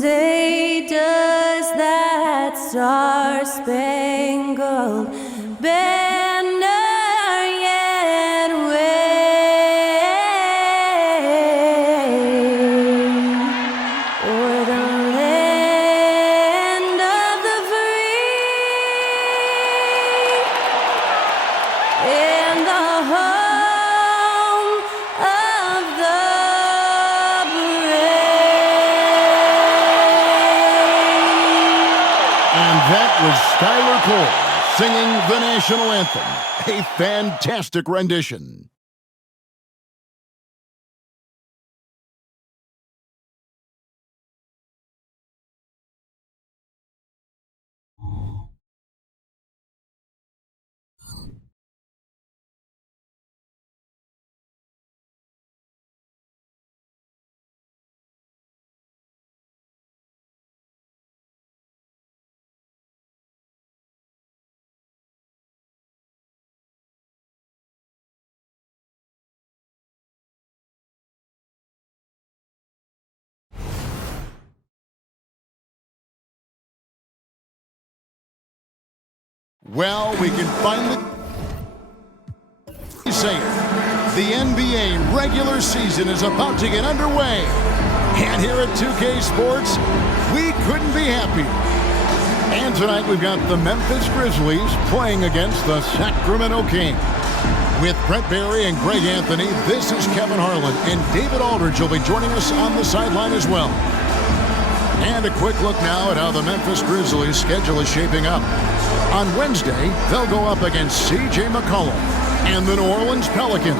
Say, does that star-spangled banner yet wave o'er the land of the free and the home of the That was Skylar Cole singing the national anthem. A fantastic rendition. Well, we can finally say it. The NBA regular season is about to get underway. And here at 2K Sports, we couldn't be happier. And tonight we've got the Memphis Grizzlies playing against the Sacramento Kings. With Brent Barry and Greg Anthony, this is Kevin Harlan, and David Aldridge will be joining us on the sideline as well. And a quick look now at how the Memphis Grizzlies' schedule is shaping up. On Wednesday, they'll go up against C.J. McCollum and the New Orleans Pelicans.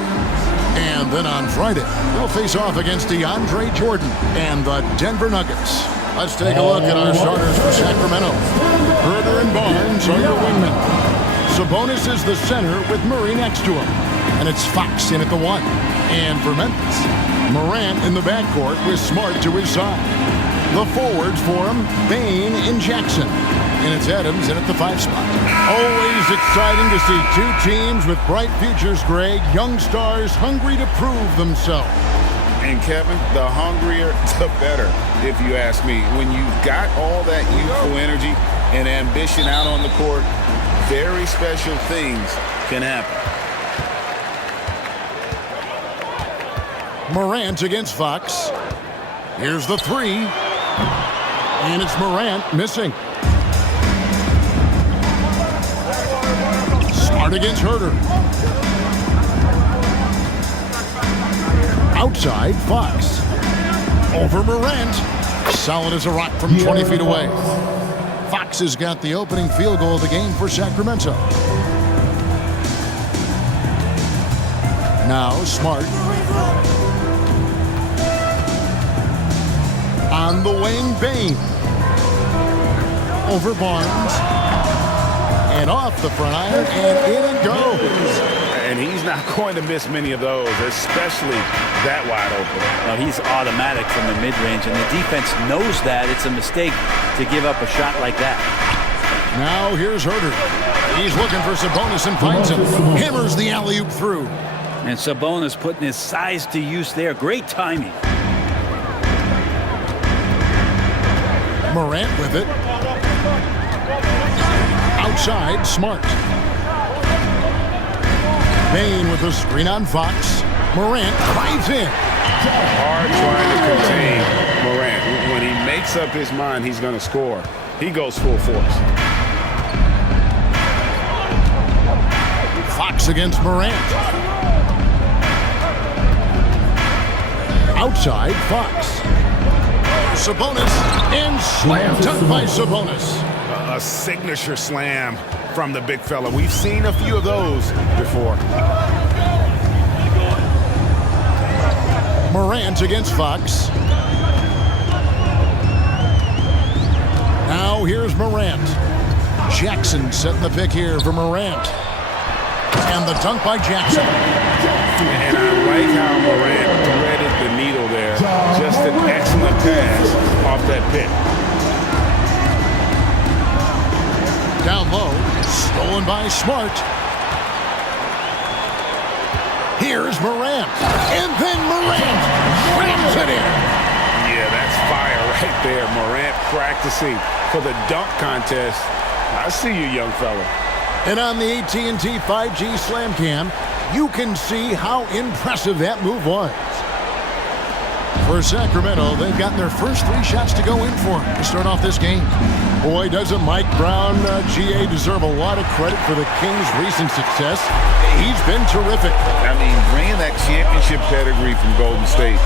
And then on Friday, they'll face off against DeAndre Jordan and the Denver Nuggets. Let's take a look at our starters for Sacramento. Herder and Barnes are your wingmen. Sabonis is the center with Murray next to him. And it's Fox in at the 1. And for Memphis, Morant in the backcourt with Smart to his side. The forwards for him, Bane and Jackson. And it's Adams in at the 5 spot. Always exciting to see two teams with bright futures, Greg. Young stars hungry to prove themselves. And Kevin, the hungrier, the better, if you ask me. When you've got all that youthful energy and ambition out on the court, very special things can happen. Morant against Fox. Here's the 3. And it's Morant missing. Smart against Herder. Outside, Fox. Over Morant. Solid as a rock from 20 feet away. Fox has got the opening field goal of the game for Sacramento. Now Smart. On the wing, Bane. Over Barnes. And off the front iron, and in it goes. And he's not going to miss many of those, especially that wide open. Now, he's automatic from the mid-range, and the defense knows that it's a mistake to give up a shot like that. Now here's Herder. He's looking for Sabonis and finds him. Hammers the alley-oop through. And Sabonis putting his size to use there. Great timing. Morant with it. Outside, Smart. Bane with a screen on Fox. Morant drives in. Hard trying to contain Morant. When he makes up his mind he's going to score, he goes full force. Fox against Morant. Outside, Fox. Sabonis, and slam dunk by Sabonis. A signature slam from the big fella. We've seen a few of those before. Morant against Fox. Now here's Morant. Jackson setting the pick here for Morant. And the dunk by Jackson. And I like how Morant threaded the needle there. Just an excellent pass off that pick. Down low, stolen by Smart. Here's Morant. And then Morant rams it in. Yeah, that's fire right there. Morant practicing for the dunk contest. I see you, young fella. And on the AT&T 5G Slam Cam, you can see how impressive that move was. For Sacramento, they've gotten their first 3 shots to go in for to start off this game. Boy, doesn't Mike Brown, GA, deserve a lot of credit for the Kings' recent success. He's been terrific. I mean, bringing that championship pedigree from Golden State.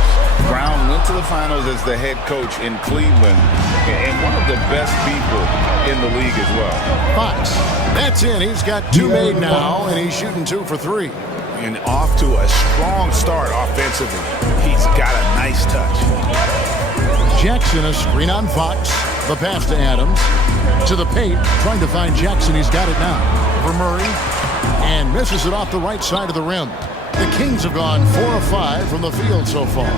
Brown went to the finals as the head coach in Cleveland and one of the best people in the league as well. Fox, that's in. He's got 2 made now, and he's shooting 2 for 3. And off to a strong start offensively. He's got a nice touch. Jackson, a screen on Fox. The pass to Adams. To the paint, trying to find Jackson. He's got it now. For Murray. And misses it off the right side of the rim. The Kings have gone 4 of 5 from the field so far.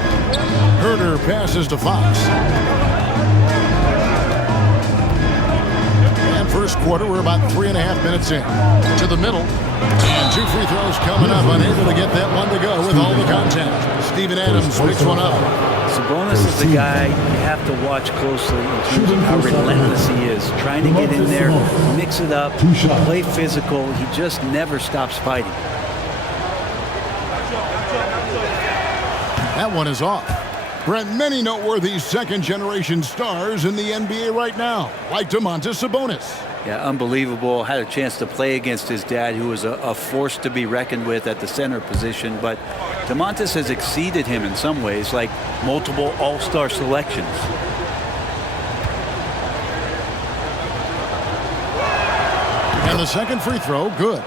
Herder passes to Fox. And first quarter, we're about 3.5 minutes in. To the middle. And 2 free throws coming up. Unable to get that one to go with all the contact. Steven Adams picks one up. Sabonis is the guy you have to watch closely in terms of how relentless he is. Trying to get in there, mix it up, play physical. He just never stops fighting. That one is off. Brent, many noteworthy second-generation stars in the NBA right now, like Domantas Sabonis. Yeah, unbelievable. Had a chance to play against his dad, who was a force to be reckoned with at the center position. But Domantas has exceeded him in some ways, like multiple all-star selections. And the second free throw, good.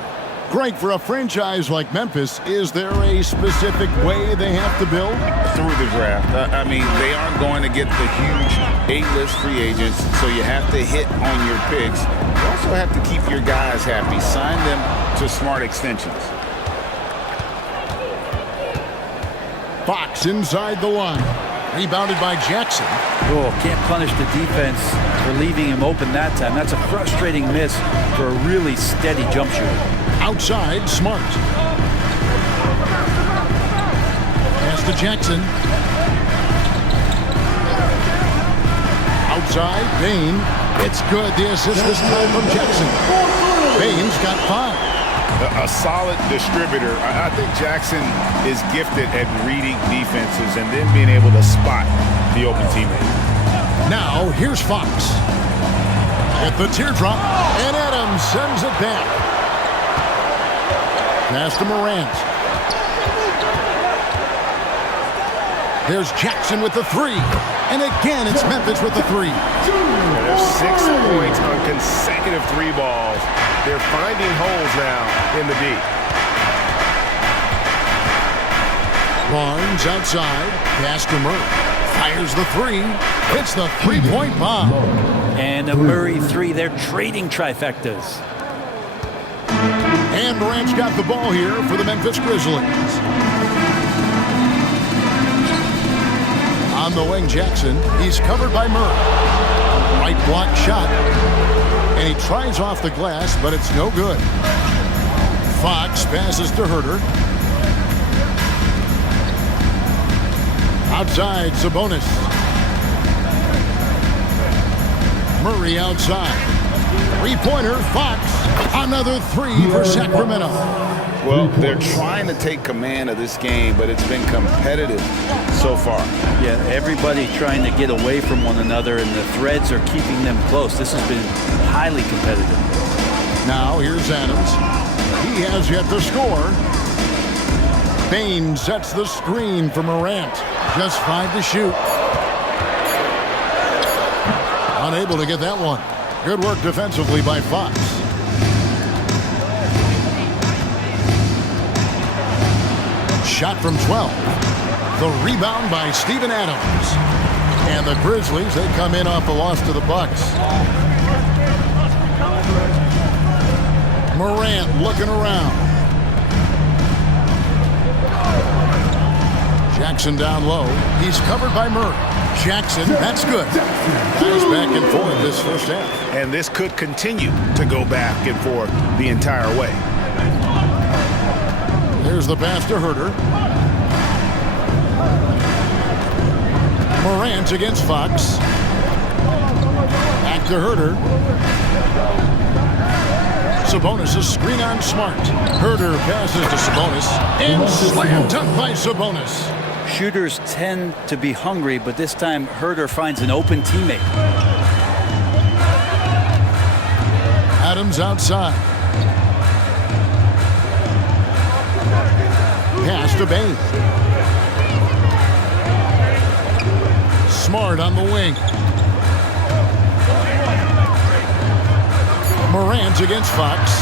Greg, for a franchise like Memphis, is there a specific way they have to build? Through the draft. I mean, they aren't going to get the huge A-list free agents, so you have to hit on your picks. You also have to keep your guys happy. Sign them to smart extensions. Fox inside the line. Rebounded by Jackson. Oh, can't punish the defense for leaving him open that time. That's a frustrating miss for a really steady jump shooter. Outside, Smart. Pass to Jackson. Outside, Bain. It's good. The assist this time from Jackson. Bain's got 5. A solid distributor. I think Jackson is gifted at reading defenses and then being able to spot the open teammate. Now, here's Fox. At the teardrop, and Adams sends it back. Pass to Morant. There's Jackson with the 3. And again, it's Memphis with the 3. And there's 6 points on consecutive 3 balls. They're finding holes now in the D. Barnes outside. Pass to Murray. Fires the 3. Hits the 3-point bomb. And a Murray 3. They're trading trifectas. And Morant's got the ball here for the Memphis Grizzlies. On the wing, Jackson. He's covered by Murray. Right block shot. And he tries off the glass, but it's no good. Fox passes to Herder. Outside, Sabonis. Murray outside. 3-pointer, Fox. Another 3 for Sacramento. Well, they're trying to take command of this game, but it's been competitive so far. Yeah, everybody trying to get away from one another, and the threads are keeping them close. This has been highly competitive. Now, here's Adams. He has yet to score. Bain sets the screen for Morant. Just 5 to shoot. Unable to get that one. Good work defensively by Fox. Shot from 12. The rebound by Steven Adams. And the Grizzlies, they come in off a loss to the Bucks. Morant looking around. Jackson down low. He's covered by Murray. Jackson, that's good. Guys back and forth this first half. And this could continue to go back and forth the entire way. Here's the pass to Herder. Morant against Fox. Back to Herder. Sabonis, a screen on Smart. Herder passes to Sabonis. And slam dunk by Sabonis. Shooters tend to be hungry, but this time Herder finds an open teammate. Adams outside. Pass to Bain. Smart on the wing. Morant against Fox.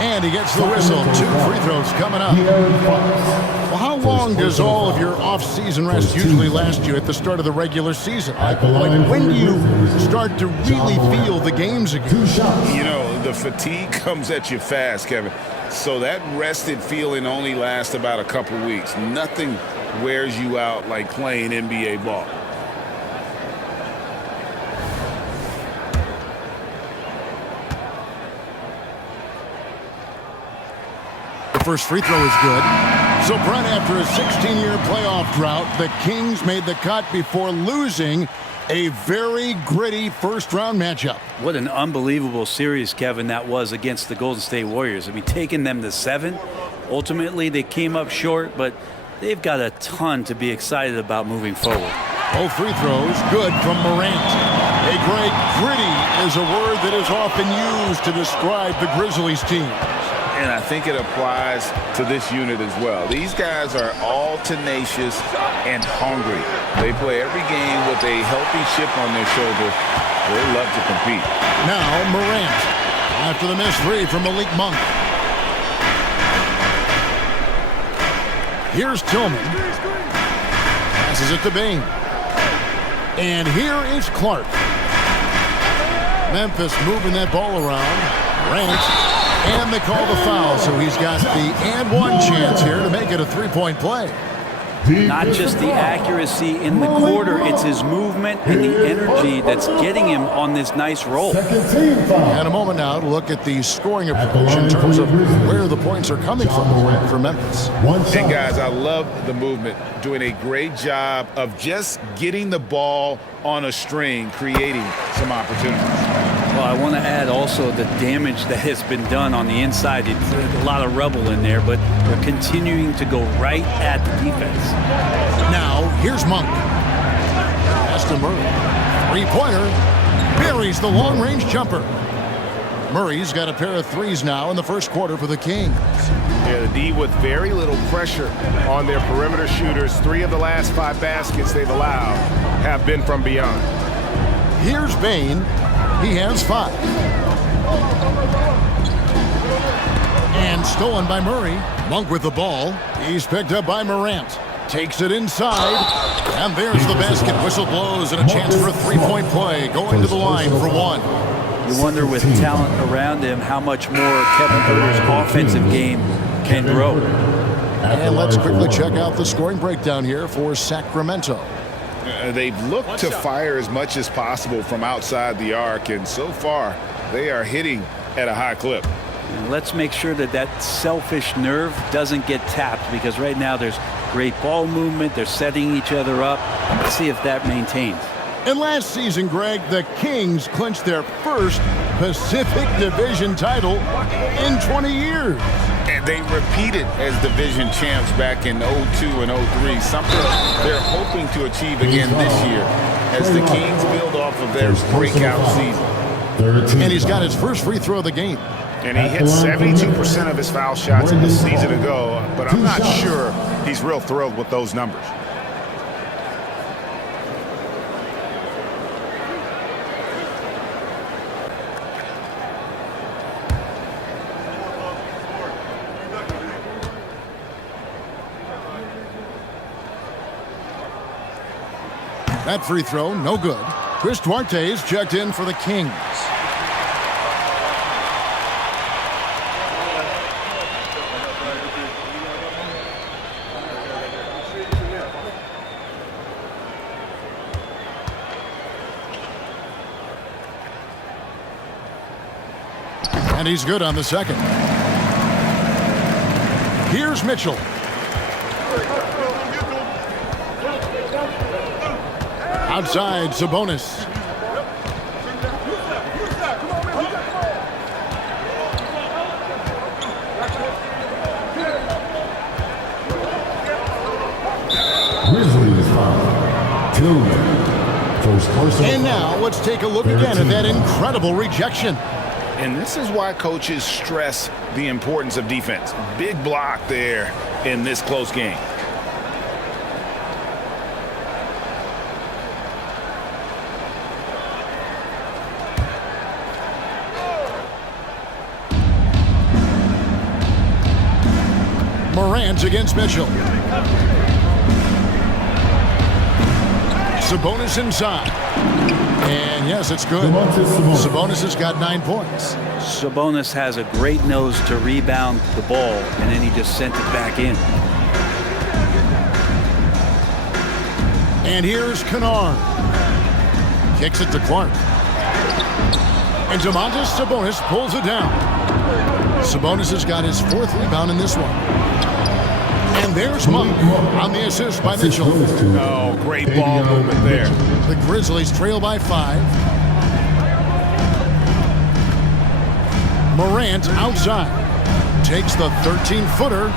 And he gets the whistle. 2 free throws coming up. Well, how long does all of your off-season rest usually last you at the start of the regular season? Like when do you start to really feel the games again? You know, the fatigue comes at you fast, Kevin. So that rested feeling only lasts about a couple weeks. Nothing wears you out like playing NBA ball. The first free throw is good. So, Brent, after a 16-year playoff drought, the Kings made the cut before losing a very gritty first-round matchup. What an unbelievable series, Kevin, that was against the Golden State Warriors. I mean, taking them to 7. Ultimately, they came up short, but they've got a ton to be excited about moving forward. Both free throws good from Morant. A great gritty is a word that is often used to describe the Grizzlies team. And I think it applies to this unit as well. These guys are all tenacious and hungry. They play every game with a healthy chip on their shoulder. They love to compete. Now Morant after the missed 3 from Malik Monk. Here's Tillman. Passes it to Bain. And here is Clark. Memphis moving that ball around. Morant. And they call the foul, so he's got the and one chance here to make it a 3-point play. Not just the accuracy in the quarter, it's his movement and the energy that's getting him on this nice roll. And a moment now to look at the scoring approach in terms of where the points are coming from for Memphis. And guys, I love the movement, doing a great job of just getting the ball on a string, creating some opportunities. Well, I want to add also the damage that has been done on the inside. It's a lot of rubble in there, but they're continuing to go right at the defense. Now, here's Monk. Pass to Murray. 3-pointer. Buries the long-range jumper. Murray's got a pair of threes now in the first quarter for the Kings. Yeah, the D with very little pressure on their perimeter shooters. 3 of the last 5 baskets they've allowed have been from beyond. Here's Bain. He has 5. And stolen by Murray. Monk with the ball. He's picked up by Morant. Takes it inside. And there's the basket. Whistle blows and a chance for a 3-point play. Going to the line for 1. You wonder with talent around him how much more Kevin Herter's offensive game can grow. And let's quickly check out the scoring breakdown here for Sacramento. They've looked to fire as much as possible from outside the arc, and so far they are hitting at a high clip. And let's make sure that that selfish nerve doesn't get tapped, because right now there's great ball movement. They're setting each other up. Let's see if that maintains. And last season, Greg, the Kings clinched their first Pacific Division title in 20 years. And they repeated as division champs back in 02 and 03, something they're hoping to achieve again this year as the Kings build off of their breakout season. And he's got his first free throw of the game. And he hit 72% of his foul shots in the season ago, but I'm not sure he's real thrilled with those numbers. That free throw, no good. Chris Duarte's checked in for the Kings. And he's good on the second. Here's Mitchell. Outside, Sabonis. And now let's take a look again at that incredible rejection. And this is why coaches stress the importance of defense. Big block there in this close game. Morant against Mitchell. Sabonis inside. And yes, it's good. Sabonis has got 9 points. Sabonis has a great nose to rebound the ball, and then he just sent it back in. And here's Kennard. Kicks it to Clark. And Domantas Sabonis pulls it down. Sabonis has got his 4th rebound in this one. And there's Monk on the assist by Mitchell. Oh, great ball movement there. The Grizzlies trail by 5. Morant outside. Takes the 13-footer.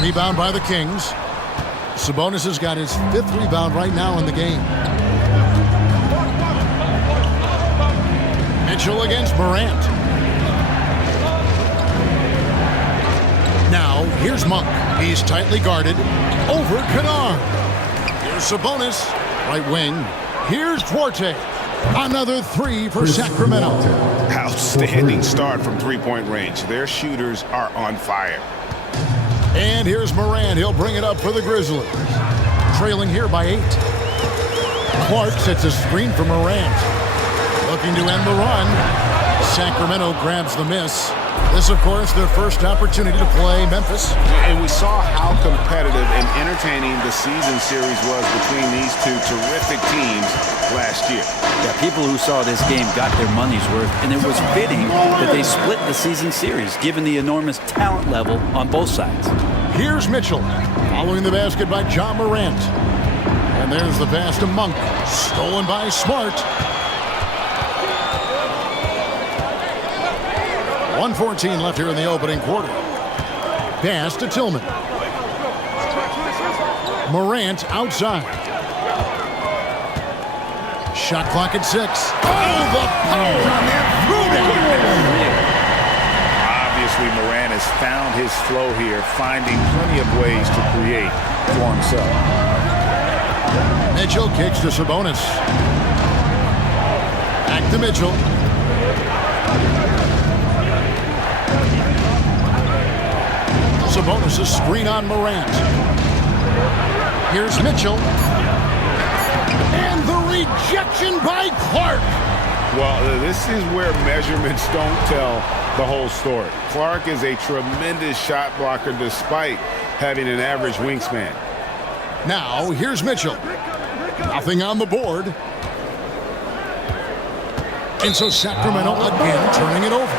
Rebound by the Kings. Sabonis has got his 5th rebound right now in the game. Mitchell against Morant. Now, here's Monk. He's tightly guarded. Over Kennard. Here's Sabonis. Right wing. Here's Duarte. Another 3 for Sacramento. Outstanding start from three-point range. Their shooters are on fire. And here's Morant. He'll bring it up for the Grizzlies. Trailing here by 8. Clark sets a screen for Morant. Looking to end the run. Sacramento grabs the miss. This, of course, their first opportunity to play Memphis. And we saw how competitive and entertaining the season series was between these two terrific teams last year. Yeah, people who saw this game got their money's worth, and it was fitting that they split the season series, given the enormous talent level on both sides. Here's Mitchell, following the basket by John Morant. And there's the pass to Monk, stolen by Smart. 1:14 left here in the opening quarter. Pass to Tillman. Morant outside. Shot clock at 6. Oh, the power on that Obviously, Morant has found his flow here, finding plenty of ways to create for himself. Mitchell kicks to Sabonis. Back to Mitchell. Sabonis a screen on Morant. Here's Mitchell. And the rejection by Clark. Well, this is where measurements don't tell the whole story. Clark is a tremendous shot blocker despite having an average wingspan. Now, here's Mitchell. Nothing on the board. And so Sacramento again turning it over.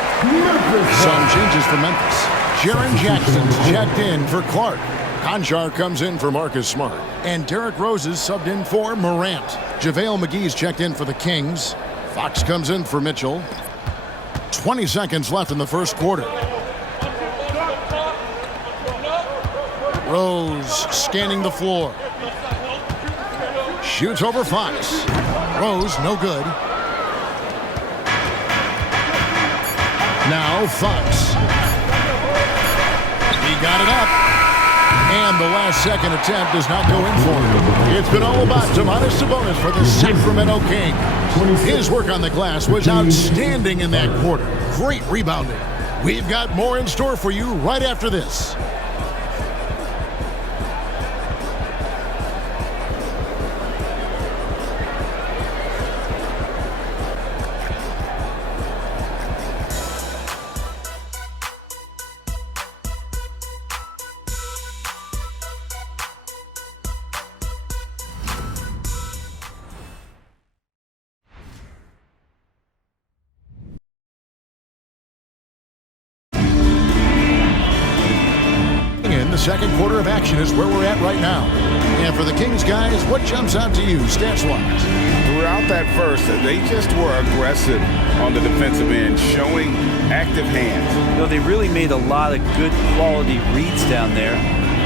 Some changes for Memphis. Jaren Jackson's checked in for Clark. Conjar comes in for Marcus Smart. And Derrick Rose is subbed in for Morant. JaVale McGee's checked in for the Kings. Fox comes in for Mitchell. 20 seconds left in the first quarter. Rose scanning the floor. Shoots over Fox. Rose, no good. Now Fox. He got it up. And the last second attempt does not go in for him. It's been all about Domantas Sabonis for the Sacramento Kings. His work on the glass was outstanding in that quarter. Great rebounding. We've got more in store for you right after this. The second quarter of action is where we're at right now. And for the Kings guys, what jumps out to you stats-wise? Throughout that first, they just were aggressive on the defensive end, showing active hands. You know, they really made a lot of good quality reads down there.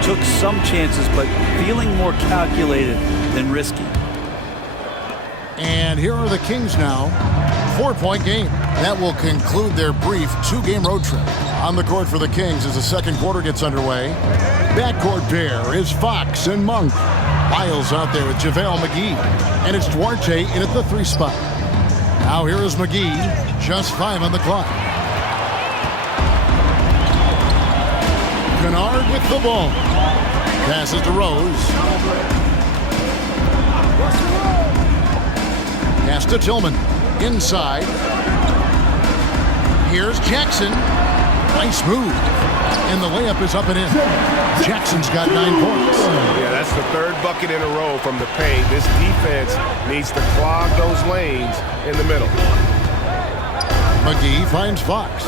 Took some chances, but feeling more calculated than risky. And here are the Kings now. 4-point game. That will conclude their brief 2-game road trip. On the court for the Kings as the second quarter gets underway. Backcourt pair is Fox and Monk. Lyles out there with JaVale McGee. And it's Duarte in at the 3 spot. Now here is McGee. Just 5 on the clock. Kennard with the ball. Passes to Rose. Pass to Tillman. Inside. Here's Jackson. Nice move. And the layup is up and in. Jackson's got 9 points. Yeah, that's the 3rd bucket in a row from the paint. This defense needs to clog those lanes in the middle. McGee finds Fox.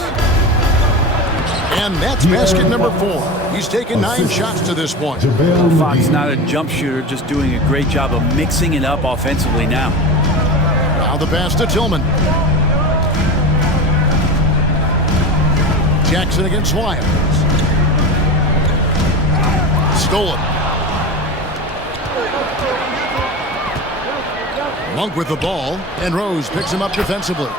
And that's basket number 4. He's taken 9 shots to this point. Fox not a jump shooter, just doing a great job of mixing it up offensively now. Now the pass to Tillman. Jackson against Lyles. Stolen. Monk with the ball, and Rose picks him up defensively.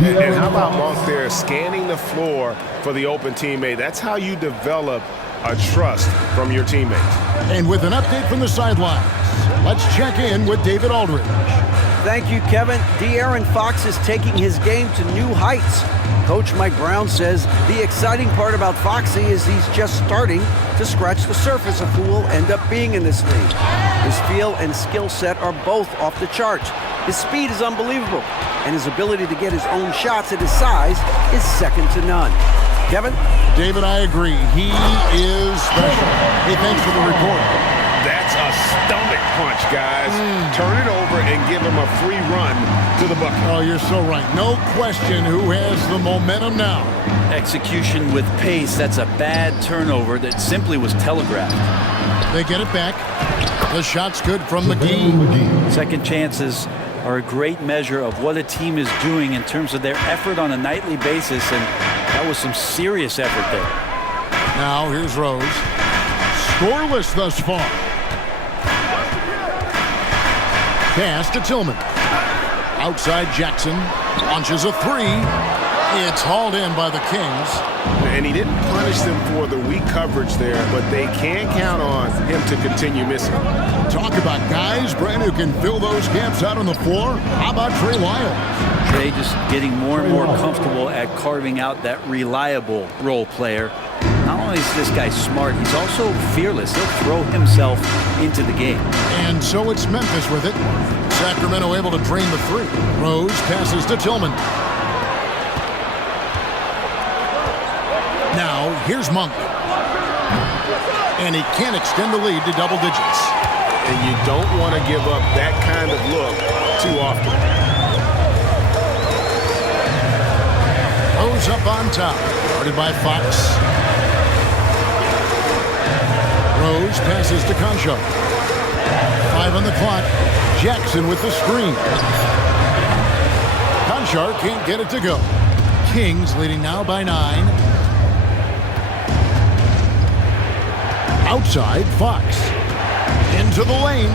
And how about Monk there scanning the floor for the open teammate? That's how you develop a trust from your teammates. And with an update from the sidelines, let's check in with David Aldridge. Thank you, Kevin. De'Aaron Fox is taking his game to new heights. Coach Mike Brown says the exciting part about Foxy is he's just starting to scratch the surface of who will end up being in this league. His feel and skill set are both off the charts. His speed is unbelievable, and his ability to get his own shots at his size is second to none. Kevin? David, I agree. He is special. Hey, thanks for the report. That's a stomach punch, guys. Turn it over and give him a free run to the bucket. Oh, you're so right. No question who has the momentum now. Execution with pace, that's a bad turnover that simply was telegraphed. They get it back. The shot's good from McGee. Second chances are a great measure of what a team is doing in terms of their effort on a nightly basis, and that was some serious effort there. Now here's Rose. Scoreless thus far. Pass to Tillman. Outside Jackson. Launches a 3. It's hauled in by the Kings. And he didn't punish them for the weak coverage there, but they can count on him to continue missing. Talk about guys, Brent, who can fill those gaps out on the floor. How about Trey Lyles? Trey just getting more and more comfortable at carving out that reliable role player. Not only is this guy smart, he's also fearless. He'll throw himself into the game. And so it's Memphis with it. Sacramento able to drain the 3. Rose passes to Tillman. Now, here's Monk. And he can't extend the lead to double digits. And you don't want to give up that kind of look too often. Rose up on top. Guarded by Fox. Rose passes to Concho. 5 on the clock. Jackson with the screen. Conchar can't get it to go. Kings leading now by 9. Outside, Fox. Into the lane.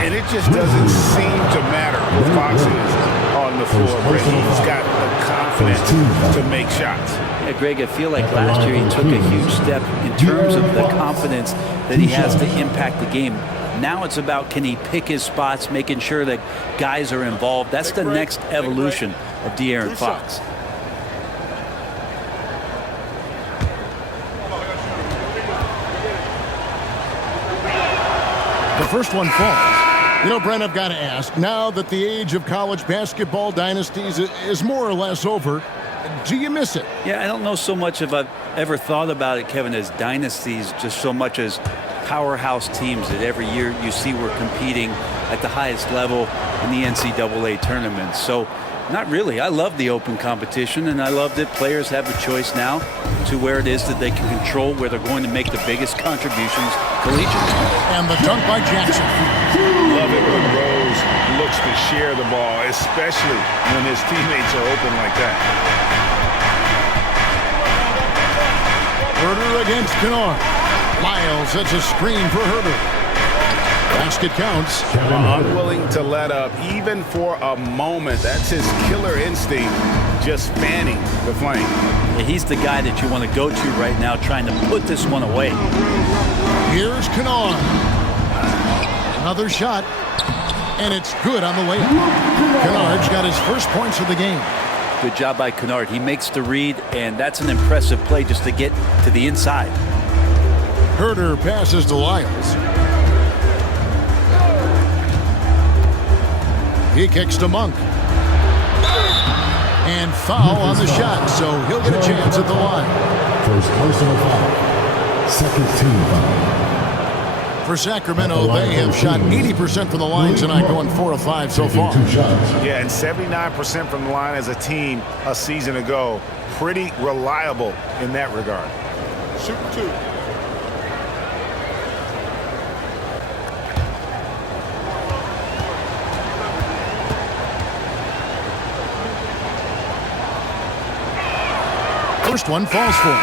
And it just doesn't seem to matter what Fox is on the floor, but he's got the confidence to make shots. Yeah, Greg, I feel like last year he took a huge step in terms of the confidence that he has to impact the game. Now it's about, can he pick his spots, making sure that guys are involved. That's the next evolution of De'Aaron Fox. The first one falls. You know, Brent, I've got to ask, now that the age of college basketball dynasties is more or less over, do you miss it? Yeah, I don't know so much if I've ever thought about it, Kevin, as dynasties, just so much as powerhouse teams that every year you see we're competing at the highest level in the NCAA tournament. So not really. I love the open competition, and I love that players have a choice now to where it is that they can control where they're going to make the biggest contributions collegiately. And the dunk by Jackson. Love it when Rose looks to share the ball, especially when his teammates are open like that. Herder against Kennard. Lyles sets a screen for Herder. Basket counts. Unwilling to let up even for a moment. That's his killer instinct, just fanning the flame. Yeah, he's the guy that you want to go to right now, trying to put this one away. Here's Kennard. Another shot, and it's good on the way up. Kennard's got his first points of the game. Good job by Kennard. He makes the read, and that's an impressive play just to get to the inside. Herder passes to Lyles. He kicks to Monk. And foul on the shot, so he'll get a chance at the line. First personal foul. Second team foul. For Sacramento, they have shot 80% from the line tonight, going 4 of 5 so far. Yeah, and 79% from the line as a team a season ago. Pretty reliable in that regard. Shoot 2. First one falls for him.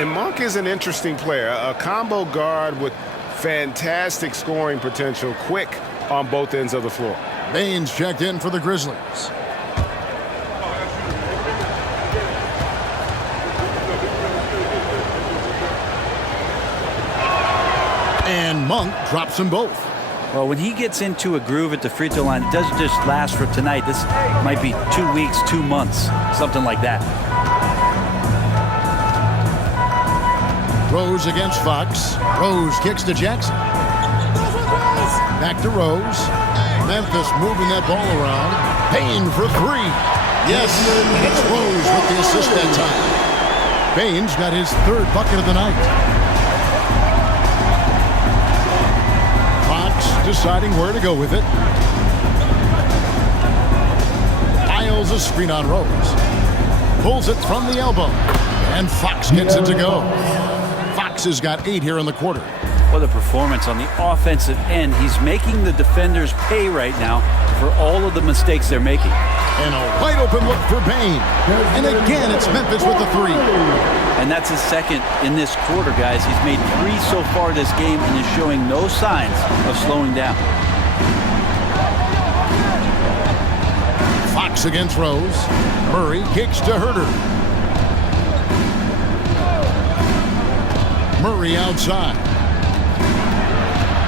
And Monk is an interesting player, a combo guard with fantastic scoring potential, quick on both ends of the floor. Baines checked in for the Grizzlies. And Monk drops them both. Well, when he gets into a groove at the free throw line, it doesn't just last for tonight. This might be 2 weeks, 2 months, something like that. Rose against Fox. Rose kicks to Jackson. Back to Rose. Memphis moving that ball around. Payne for 3. Yes, it's Rose with the assist that time. Payne's got his 3rd bucket of the night. Fox deciding where to go with it. Isles a screen on Rose. Pulls it from the elbow. And Fox gets it to go. Fox has got 8 here in the quarter. What a performance on the offensive end. He's making the defenders pay right now for all of the mistakes they're making. And a wide open look for Payne. And again, it's Memphis with the 3. And that's his 2nd in this quarter, guys. He's made 3 so far this game and is showing no signs of slowing down. Fox against Rose. Murray kicks to Herder. Murray outside.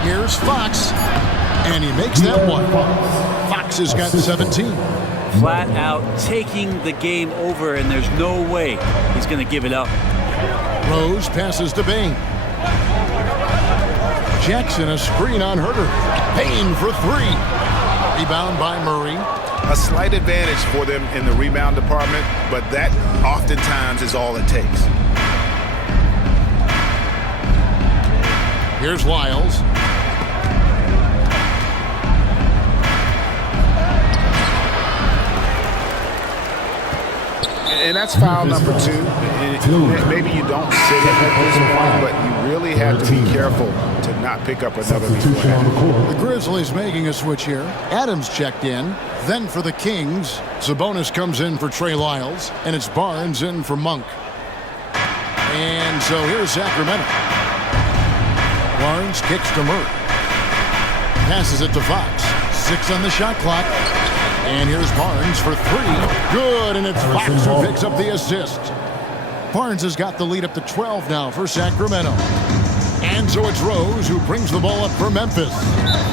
Here's Fox, and he makes that one. Fox has got 17. Flat out taking the game over, and there's no way he's going to give it up. Rose passes to Bain. Jackson a screen on Herder. Bain for 3. Rebound by Murray. A slight advantage for them in the rebound department, but that oftentimes is all it takes. Here's Lyles. And that's foul number 2. And maybe you don't sit him at this point, but you really have to be careful to not pick up another replay. The Grizzlies making a switch here. Adams checked in. Then for the Kings, Sabonis comes in for Trey Lyles, and it's Barnes in for Monk. And so here's Sacramento. Barnes kicks to Murray. Passes it to Fox. 6 on the shot clock. And here's Barnes for 3. Good, and it's Fox who picks up the assist. Barnes has got the lead up to 12 now for Sacramento. And so it's Rose who brings the ball up for Memphis.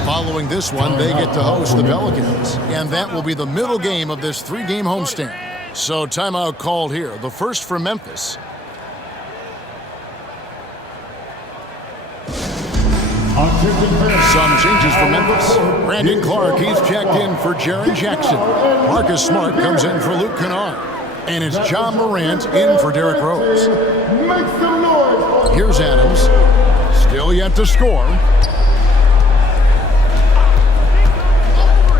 Following this one, they get to host the Pelicans. And that will be the middle game of this 3-game homestand. So timeout called here. The first for Memphis. Some changes for Memphis. Brandon Clark, he's checked in for Jaren Jackson. Marcus Smart comes in for Luke Kennard. And it's John Morant in for Derrick Rose. Make some noise. Here's Adams. Still yet to score.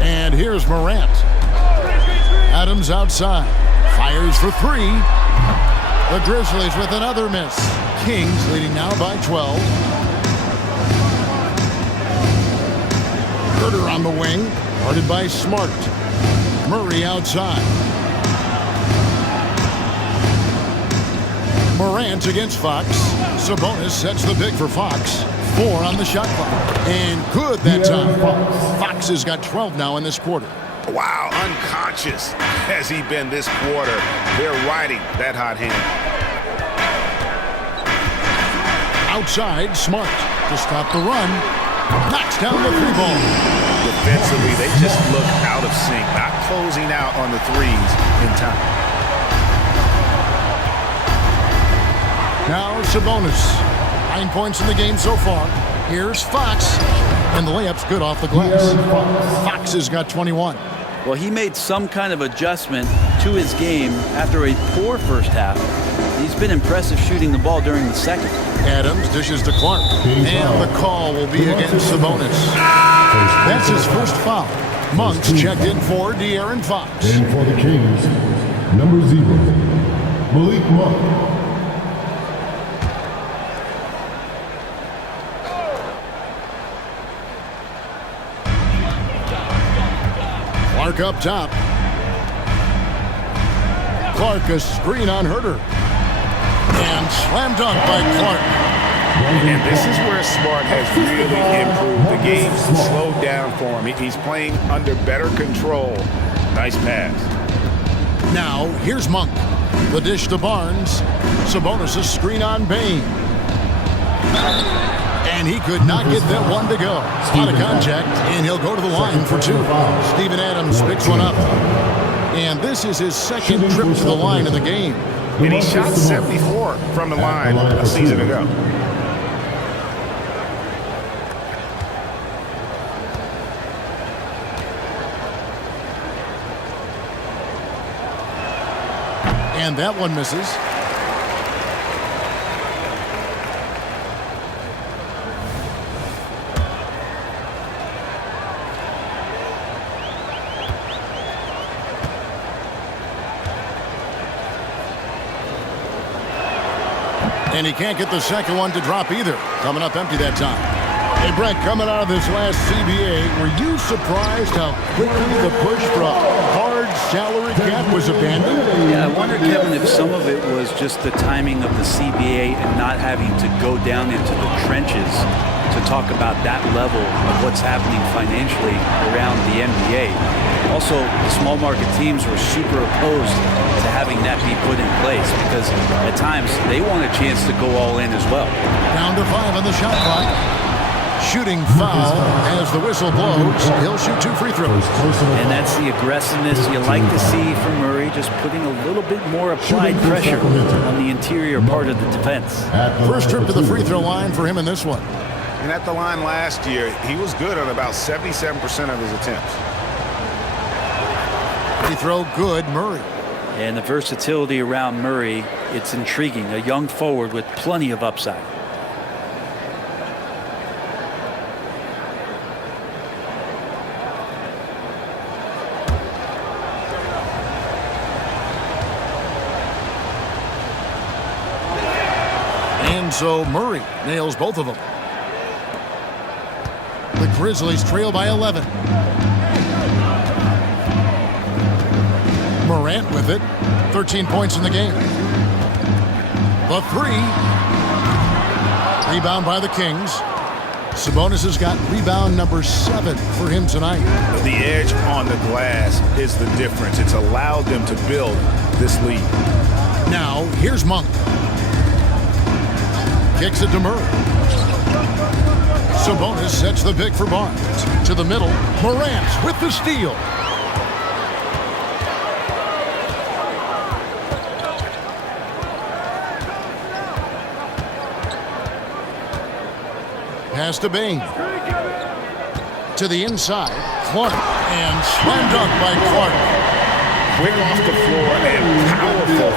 And here's Morant. Adams outside. Fires for 3. The Grizzlies with another miss. Kings leading now by 12. Herder on the wing, guarded by Smart. Murray outside. Morant against Fox. Sabonis sets the pick for Fox. 4 on the shot clock. And good that time. Fox has got 12 now in this quarter. Wow, unconscious has he been this quarter. They're riding that hot hand. Outside, Smart to stop the run. Knocks down the 3-ball. Defensively, they just look out of sync, not closing out on the threes in time. Now Sabonis. 9 points in the game so far. Here's Fox. And the layup's good off the glass. Fox has got 21. Well, he made some kind of adjustment to his game after a poor first half. He's been impressive shooting the ball during the second. Adams dishes to Clark. And the call will be against Sabonis. That's his first foul. Monk's checked in for De'Aaron Fox. And for the Kings, number 0, Malik Monk. Clark up top. Clark a screen on Herter. And slam dunk by Clark. And this is where Smart has really improved. The game's slowed down for him. He's playing under better control. Nice pass. Now, here's Monk. The dish to Barnes. Sabonis' screen on Bain. And he could not get that one to go. Out of contact, and he'll go to the line for 2. Steven Adams picks one up. And this is his second trip to the line in the game. And he shot 74 from the line a season ago. And that one misses. And he can't get the second one to drop either. Coming up empty that time. Hey, Brett, coming out of this last CBA, were you surprised how quickly the push for a hard salary cap was abandoned? Yeah, I wonder, Kevin, if some of it was just the timing of the CBA and not having to go down into the trenches to talk about that level of what's happening financially around the NBA. Also, the small market teams were super opposed to having that be put in place because at times they want a chance to go all in as well. Down to 5 on the shot clock. Shooting foul as the whistle blows. He'll shoot 2 free throws. And that's the aggressiveness you like to see from Murray, just putting a little bit more applied pressure on the interior part of the defense. First trip to the free throw line for him in this one. And at the line last year, he was good on about 77% of his attempts. Free throw good, Murray. And the versatility around Murray, it's intriguing. A young forward with plenty of upside. And so Murray nails both of them. The Grizzlies trail by 11. Morant with it. 13 points in the game. The 3. Rebound by the Kings. Sabonis has got rebound number 7 for him tonight. The edge on the glass is the difference. It's allowed them to build this lead. Now, here's Monk. Kicks it to Murray. Sabonis sets the pick for Barnes. To the middle. Morant with the steal. Pass to Bain. To the inside. Clark. And slam dunk by Clark. Quick off the floor and powerful.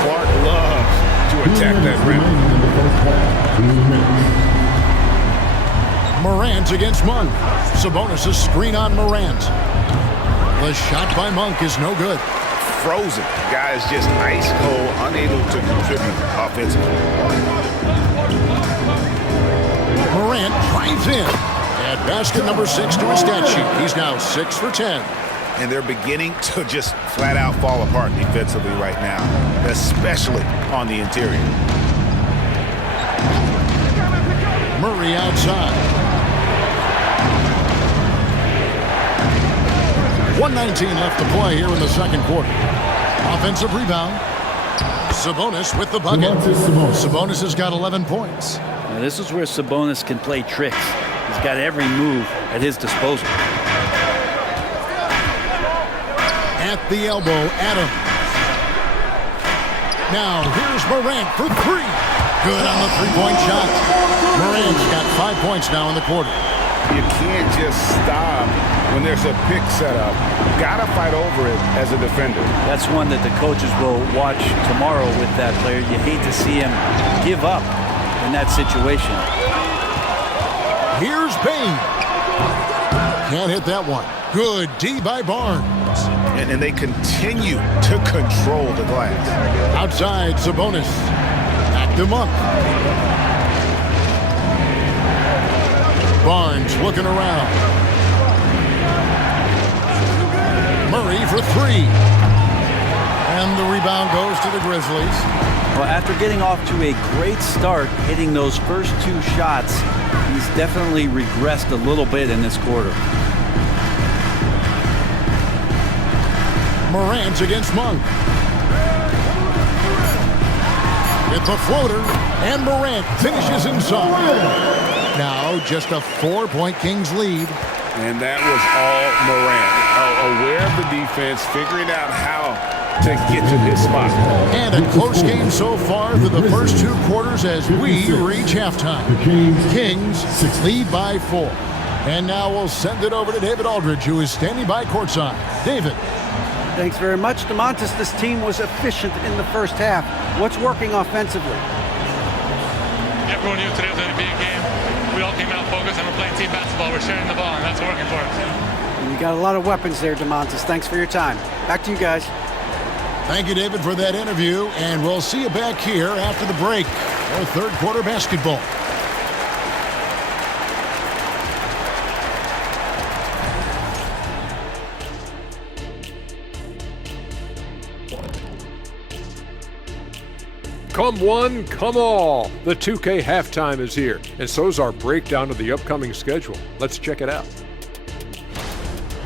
Clark loves to attack that rim. Morant against Monk. Sabonis' screen on Morant. The shot by Monk is no good. Frozen. Guys just ice cold, unable to contribute offensively. Morant drives in. At basket number 6 to his stat sheet. He's now 6 for 10. And they're beginning to just flat out fall apart defensively right now, especially on the interior. Murray outside. 1:19 left to play here in the second quarter. Offensive rebound. Sabonis with the bucket. Sabonis has got 11 points. Now this is where Sabonis can play tricks. He's got every move at his disposal. At the elbow, Adams. Now here's Morant for three. Good on the three-point shot. Morant's got 5 points now in the quarter. You can't just stop when there's a pick set up. Gotta fight over it as a defender. That's one that the coaches will watch tomorrow with that player. You hate to see him give up in that situation. Here's Bain. Can't hit that one. Good D by Barnes. And they continue to control the glass. Outside, Sabonis. Back to Monk. Barnes looking around. Murray for three. And the rebound goes to the Grizzlies. Well, after getting off to a great start, hitting those first two shots, he's definitely regressed a little bit in this quarter. Morant against Monk. With the floater, and Morant finishes inside. Now just a 4-point Kings lead. And that was all Morant. Aware of the defense, figuring out how to get to his spot. And a close game so far through the first two quarters as we reach halftime. Kings lead by 4. And now we'll send it over to David Aldridge, who is standing by courtside. David. Thanks very much, DeMontis. This team was efficient in the first half. What's working offensively? Everyone knew today was going to be a game. We all came out focused and we're playing team basketball. We're sharing the ball, and that's working for us. And you got a lot of weapons there, DeMontis. Thanks for your time. Back to you guys. Thank you, David, for that interview. And we'll see you back here after the break for third quarter basketball. Come one, come all. The 2K halftime is here, and so's our breakdown of the upcoming schedule. Let's check it out.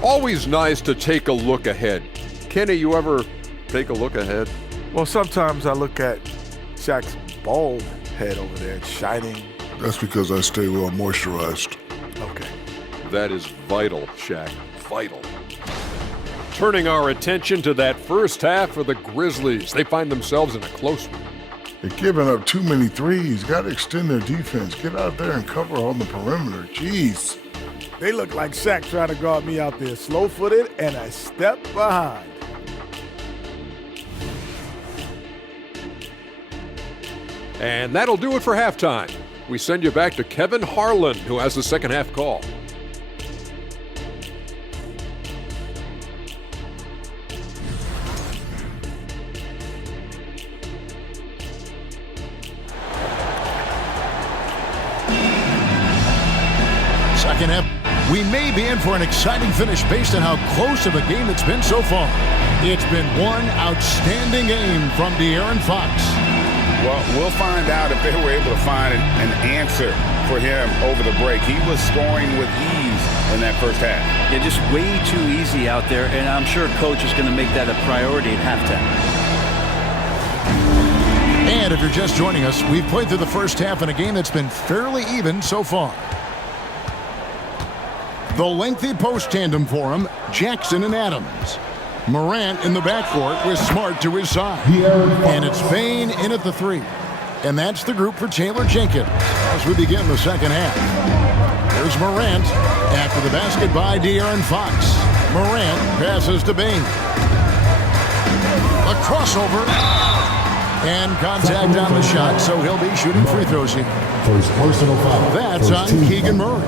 Always nice to take a look ahead. Kenny, you ever take a look ahead? Well, sometimes I look at Shaq's bald head over there. It's shining. That's because I stay well moisturized. Okay. That is vital, Shaq. Vital. Turning our attention to that first half of the Grizzlies. They find themselves in a close one. They're giving up too many threes. Got to extend their defense. Get out there and cover on the perimeter. Jeez. They look like Shaq trying to guard me out there, slow-footed and a step behind. And that'll do it for halftime. We send you back to Kevin Harlan, who has the second half call. Second half, we may be in for an exciting finish based on how close of a game it's been so far. It's been one outstanding game from De'Aaron Fox. Well, we'll find out if they were able to find an answer for him over the break. He was scoring with ease in that first half. Yeah, just way too easy out there, and I'm sure Coach is going to make that a priority at halftime. And if you're just joining us, we've played through the first half in a game that's been fairly even so far. The lengthy post tandem for him, Jackson and Adams. Morant in the backcourt with Smart to his side. And it's Bain in at the three. And that's the group for Taylor Jenkins as we begin the second half. Here's Morant after the basket by De'Aaron Fox. Morant passes to Bain. A crossover. And contact on the shot, so he'll be shooting free throws here. First personal foul. That's on Keegan Murray.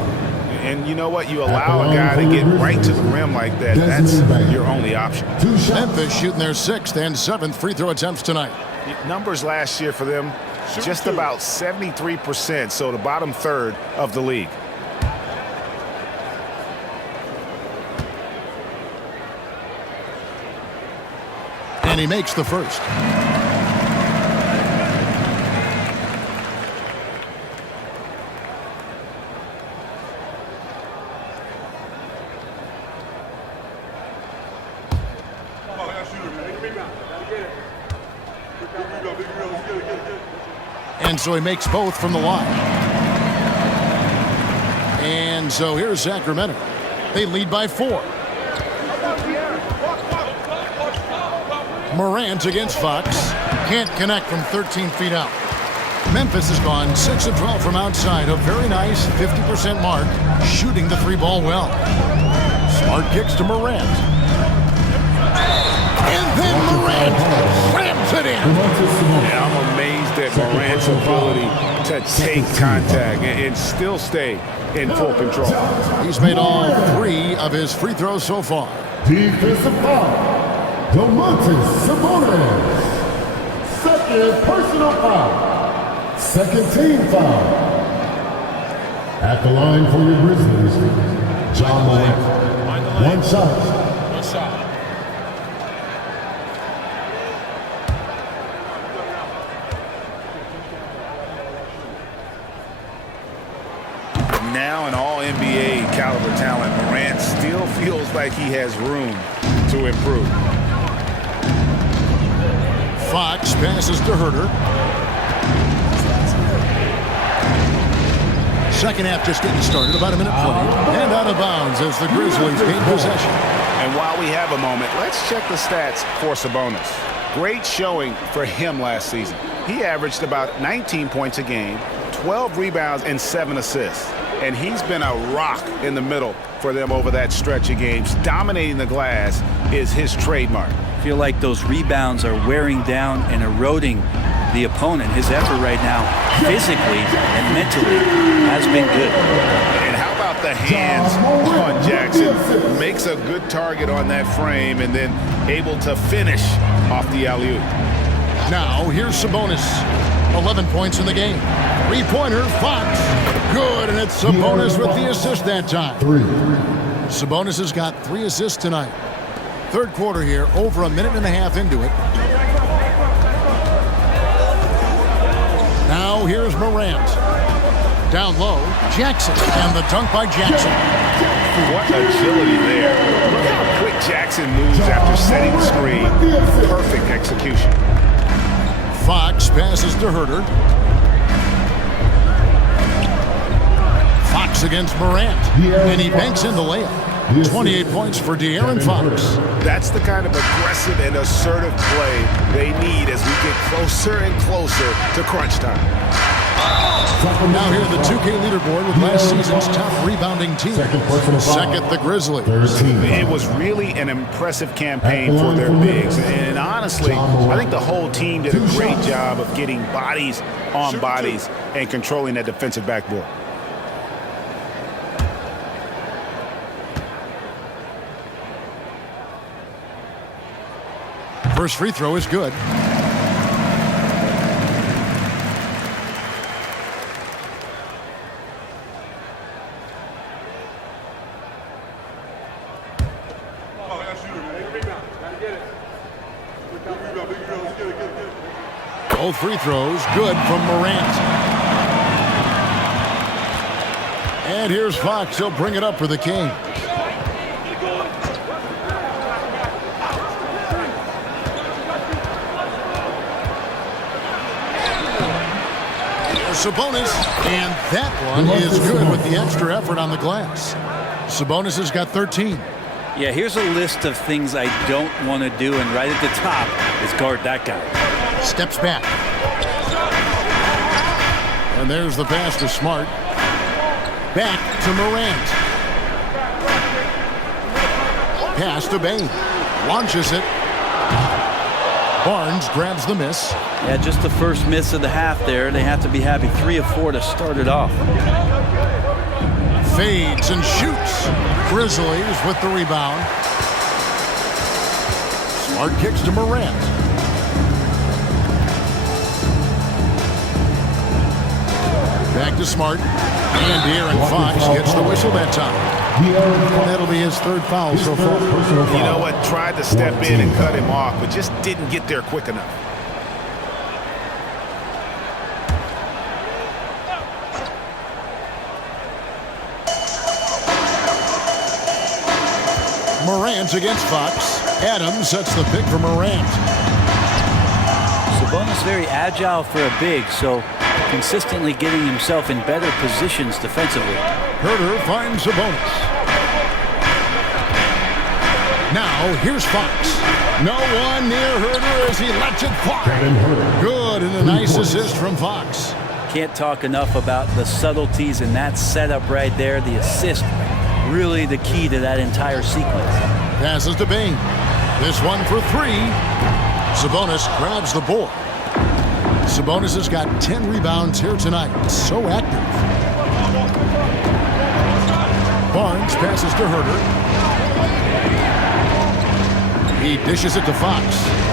And you know what? You allow a guy to get right to the rim like that. That's your only option. Memphis shooting their 6th and 7th free throw attempts tonight. Numbers last year for them, just about 73%, so the bottom third of the league. And he makes the first. And so he makes both from the line. And so here's Sacramento. They lead by 4. Morant against Fox. Can't connect from 13 feet out. Memphis has gone 6 of 12 from outside. A very nice 50% mark, shooting the 3-ball well. Smart kicks to Morant. And then Morant slams it in. Yeah, I'm amazed at Morant's ability to take contact and still stay in full control. He's made all 3 of his free throws so far. Defensive foul. Domantas Sabonis. Second personal foul. Second team foul. At the line for your Grizzlies, John Morant. 1 shot. Now an all-NBA caliber talent, Morant still feels like he has room to improve. Fox passes to Herter. Second half just getting started, about a minute play. And out of bounds as the Grizzlies gain possession. And while we have a moment, let's check the stats for Sabonis. Great showing for him last season. He averaged about 19 points a game, 12 rebounds, and 7 assists. And he's been a rock in the middle for them over that stretch of games. Dominating the glass is his trademark. I feel like those rebounds are wearing down and eroding the opponent. His effort right now, physically and mentally, has been good. And how about the hands on Jackson? Makes a good target on that frame and then able to finish off the alley-oop. Now, here's Sabonis. 11 points in the game. 3-pointer, Fox. Good, and it's Sabonis with the assist that time. 3. Sabonis has got 3 assists tonight. Third quarter here, over a minute and a half into it. Now here's Morant. Down low, Jackson, and the dunk by Jackson. What agility there. Look how quick Jackson moves after setting the screen. Perfect execution. Fox passes to Herter. Fox against Morant, and he banks in the layup. 28 points for De'Aaron Fox. That's the kind of aggressive and assertive play they need as we get closer and closer to crunch time. Now here the 2K leaderboard with last season's top rebounding team. Second, the Grizzlies. It was really an impressive campaign for their bigs. And honestly, I think the whole team did a great job of getting bodies on bodies and controlling that defensive backboard. First free throw is good. Both free throws good from Morant. And here's Fox. He'll bring it up for the Kings. Sabonis, and that one is good with the extra effort on the glass. Sabonis has got 13. Yeah, here's a list of things I don't want to do, and right at the top is guard that guy. Steps back. And there's the pass to Smart. Back to Morant. Pass to Bain. Launches it. Barnes grabs the miss. Yeah, just the first miss of the half there. They have to be happy. 3 of 4 to start it off. Fades and shoots. Grizzlies with the rebound. Smart kicks to Morant. Back to Smart. And De'Aaron Fox gets the whistle that time. That'll be his third foul so far. You know what? Tried to step in and cut him off, but just didn't get there quick enough. Morant against Fox. Adams sets the pick for Morant. Sabonis very agile for a big, so consistently getting himself in better positions defensively. Herter finds Sabonis. Now, here's Fox. No one near Herter as he lets it fly. Good, and a nice assist from Fox. Can't talk enough about the subtleties in that setup right there. The assist, really the key to that entire sequence. Passes to Bing. This one for three. Sabonis grabs the board. Sabonis has got 10 rebounds here tonight. So active. Barnes passes to Herter. He dishes it to Fox.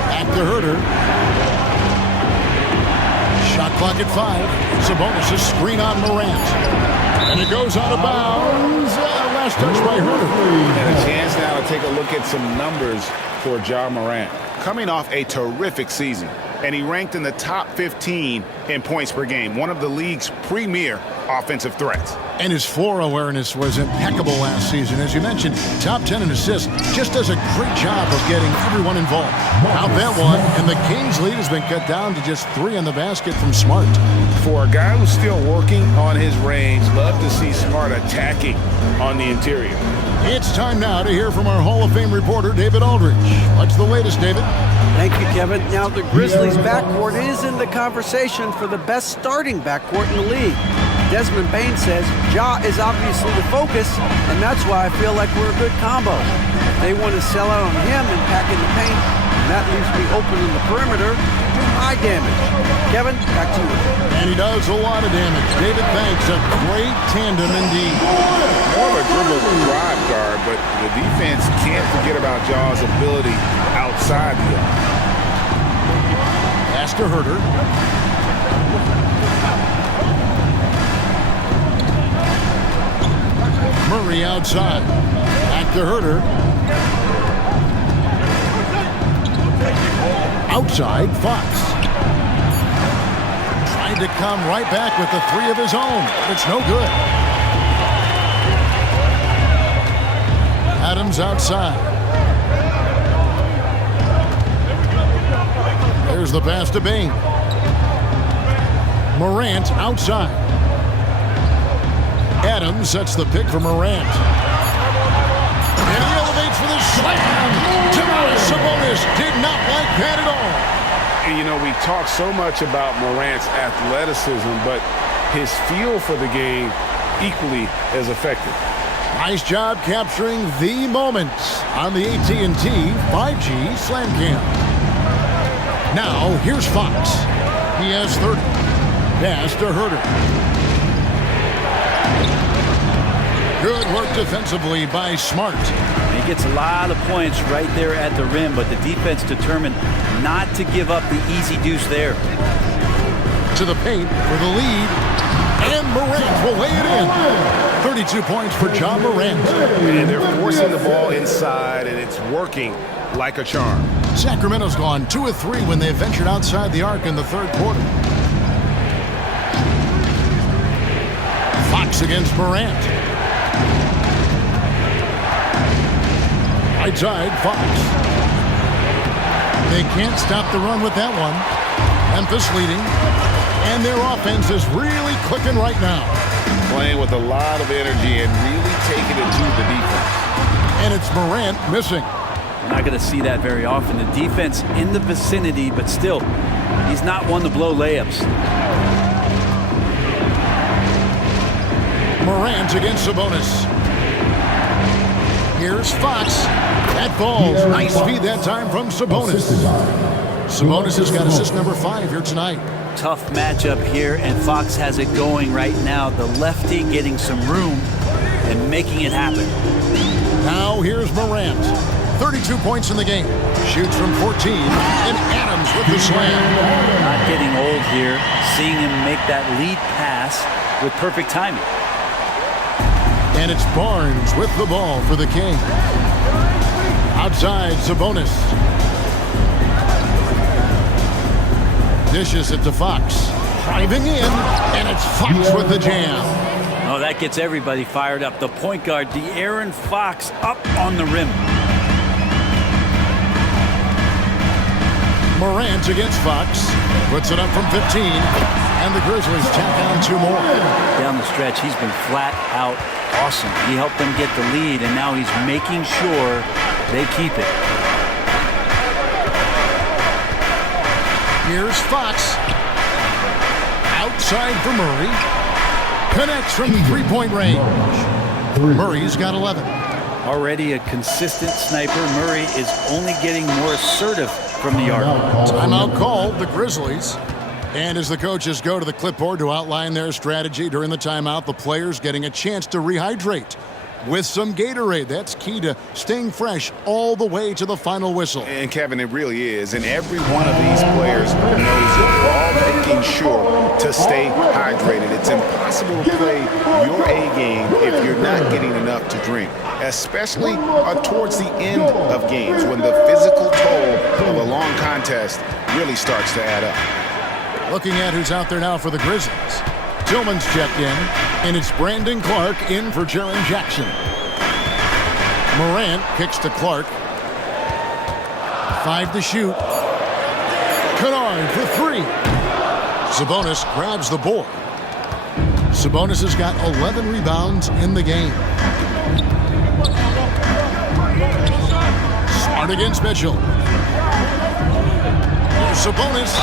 Back to Herter. Shot clock at 5. Sabonis is screen on Morant. And it goes out of bounds. Last touch by Herter. And a chance now to take a look at some numbers for Ja Morant. Coming off a terrific season, and he ranked in the top 15 in points per game, one of the league's premier offensive threats. And his floor awareness was impeccable last season. As you mentioned, top 10 in assists. Just does a great job of getting everyone involved. Out that one, and the Kings' lead has been cut down to just 3 on the basket from Smart. For a guy who's still working on his range, love to see Smart attacking on the interior. It's time now to hear from our Hall of Fame reporter, David Aldridge. What's the latest, David? Thank you, Kevin. Now, the Grizzlies' backcourt is in the conversation for the best starting backcourt in the league. Desmond Bain says Ja is obviously the focus, and that's why I feel like we're a good combo. If they want to sell out on him and pack in the paint, that leaves me open in the perimeter to high damage. Kevin, back to you. And he does a lot of damage. David, thanks. A great tandem indeed. More of a dribble drive guard, but the defense can't forget about Ja's ability outside the arc. Pass to Herter. Murray outside. Back to Herter. Outside, Fox. Trying to come right back with the 3 of his own, but it's no good. Adams outside. There's the pass to Bing. Morant outside. Adams sets the pick for Morant. And he elevates for the slam. Sabonis did not like that at all. And you know, we talk so much about Morant's athleticism, but his feel for the game equally as effective. Nice job capturing the moments on the AT&T 5G Slam Cam. Now, here's Fox. He has 30. Pass to Herter. Good work defensively by Smart. He gets a lot of points right there at the rim, but the defense determined not to give up the easy deuce there. To the paint for the lead, and Morant will lay it in. 32 points for Ja Morant. And they're forcing the ball inside, and it's working like a charm. Sacramento's gone 2 of 3 when they ventured outside the arc in the third quarter. Fox against Morant. Right side, Fox. They can't stop the run with that one. Memphis leading. And their offense is really clicking right now. Playing with a lot of energy and really taking it to the defense. And it's Morant missing. You're not going to see that very often. The defense in the vicinity, but still, he's not one to blow layups. Morant against Sabonis. Here's Fox. That falls. Nice feed that time from Sabonis. Sabonis has got assist number 5 here tonight. Tough matchup here, and Fox has it going right now. The lefty getting some room and making it happen. Now here's Morant. 32 points in the game. Shoots from 14, and Adams with the slam. Not getting old here. Seeing him make that lead pass with perfect timing. And it's Barnes with the ball for the King. Outside, Sabonis. Dishes it to Fox. Driving in, and it's Fox with the jam. Oh, that gets everybody fired up. The point guard, De'Aaron Fox, up on the rim. Morant against Fox. Puts it up from 15. And the Grizzlies tack on 2 more. Down the stretch, he's been flat out awesome. He helped them get the lead, and now he's making sure they keep it. Here's Fox. Outside for Murray. Connects from 3-point range. Murray's got 11. Already a consistent sniper, Murray is only getting more assertive from the arc. Timeout called, the Grizzlies. And as the coaches go to the clipboard to outline their strategy during the timeout, the players getting a chance to rehydrate with some Gatorade. That's key to staying fresh all the way to the final whistle. And Kevin, it really is. And every one of these players knows that we're all making sure to stay hydrated. It's impossible to play your A game if you're not getting enough to drink, especially towards the end of games when the physical toll of a long contest really starts to add up. Looking at who's out there now for the Grizzlies. Tillman's checked in, and it's Brandon Clark in for Jaren Jackson. Morant kicks to Clark. 5 to shoot. Kennard for 3. Sabonis grabs the board. Sabonis has got 11 rebounds in the game. Smart against Mitchell. Sabonis,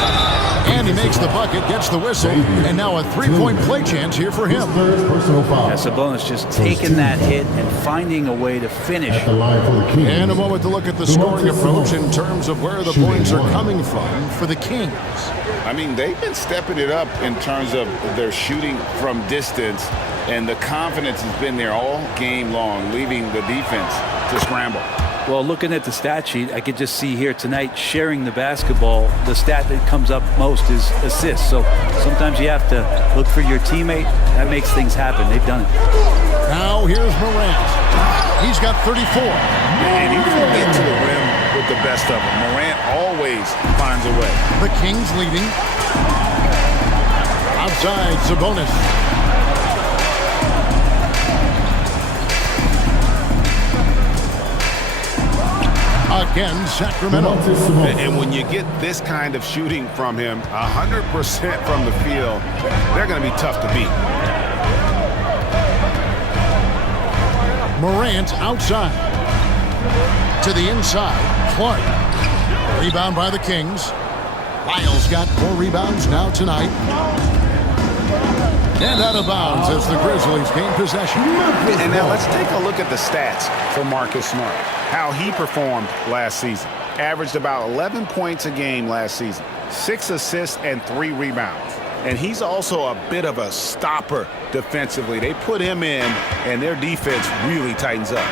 and he makes the bucket, gets the whistle, and now a 3-point play chance here for him. Yeah, Sabonis just taking that hit and finding a way to finish. And a moment to look at the scoring approach in terms of where the points are coming from for the Kings. I mean, they've been stepping it up in terms of their shooting from distance, and the confidence has been there all game long, leaving the defense to scramble. Well, looking at the stat sheet, I could just see here tonight sharing the basketball. The stat that comes up most is assists. So sometimes you have to look for your teammate. That makes things happen. They've done it. Now here's Morant. He's got 34. And he can get to the rim with the best of them. Morant always finds a way. The Kings leading. Outside, Sabonis. Again, Sacramento. And when you get this kind of shooting from him, 100% from the field, they're going to be tough to beat. Morant outside. To the inside, Clark. Rebound by the Kings. Lyles got 4 rebounds now tonight. And out of bounds as the Grizzlies gain possession. And now let's take a look at the stats for Marcus Smart. How he performed last season. Averaged about 11 points a game last season. 6 assists and 3 rebounds. And he's also a bit of a stopper defensively. They put him in, and their defense really tightens up.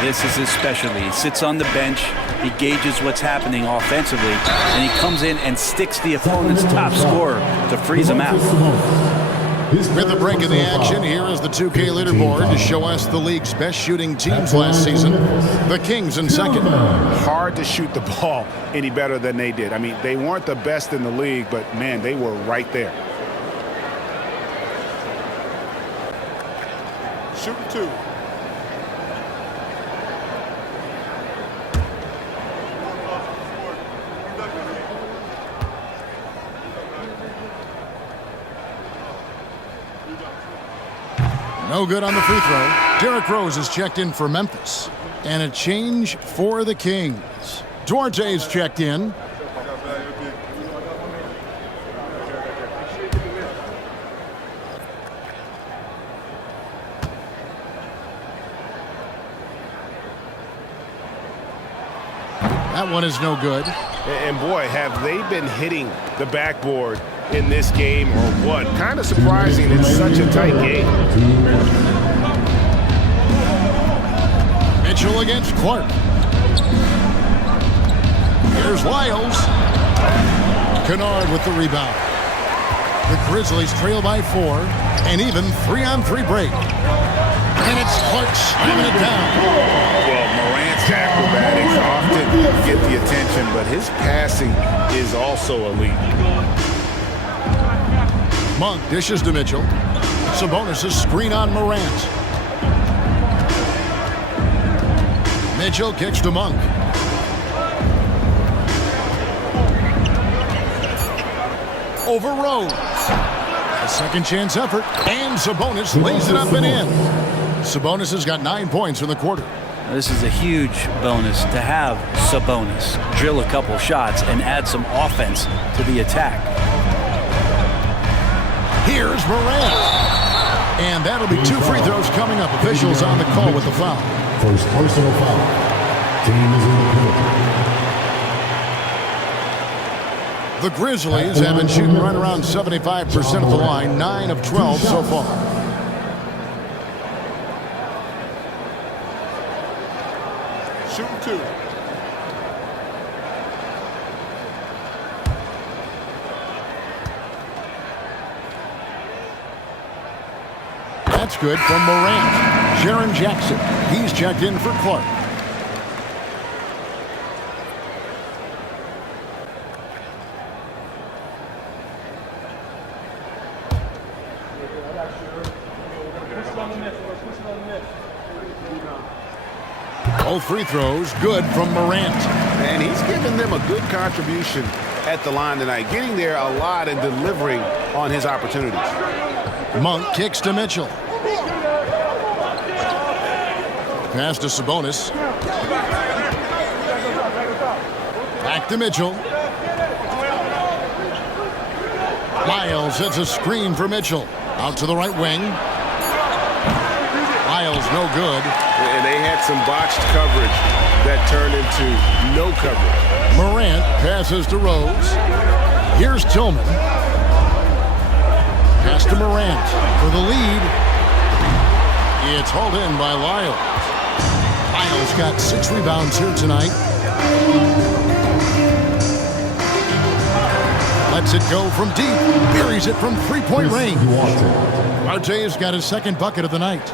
This is his specialty. He sits on the bench, he gauges what's happening offensively, and he comes in and sticks the opponent's top scorer to freeze him out. With the break in the action, here is the 2K leaderboard to show us the league's best shooting teams last season. The Kings in second. Hard to shoot the ball any better than they did. I mean, they weren't the best in the league, but, man, they were right there. Shooting 2. No good on the free throw. Derrick Rose is checked in for Memphis. And a change for the Kings. Duarte's checked in. That one is no good. And boy, have they been hitting the backboard in this game or what? Kind of surprising it's such a tight game. Mitchell against Clark. Here's Lyles. Kennard with the rebound. The Grizzlies trail by 4, and even 3-on-3 break. And it's Clark slamming it down. Well, Morant's acrobatics often get the attention, but his passing is also elite. Monk dishes to Mitchell. Sabonis' screen on Morant. Mitchell kicks to Monk. over Rose. A second chance effort, and Sabonis lays it up and in. Sabonis has got 9 points in the quarter. This is a huge bonus to have Sabonis drill a couple shots and add some offense to the attack. Here's Morant. And that'll be 2 free throws coming up. Officials on the call with the foul. First personal foul. Team is in the penalty. The Grizzlies have been shooting right around 75% of the line, 9 of 12 so far. Shooting 2. That's good from Morant. Jaren Jackson, he's checked in for Clark. Both free throws good from Morant. And he's given them a good contribution at the line tonight, getting there a lot and delivering on his opportunities. Monk kicks to Mitchell. Pass to Sabonis. Back to Mitchell. Lyles hits a screen for Mitchell. Out to the right wing. Lyles no good. And they had some botched coverage that turned into no coverage. Morant passes to Rose. Here's Tillman. Pass to Morant for the lead. It's hauled in by Lyles. Lyles got 6 rebounds here tonight. Lets it go from deep. Buries it from 3-point range. Marte's got his 2nd bucket of the night.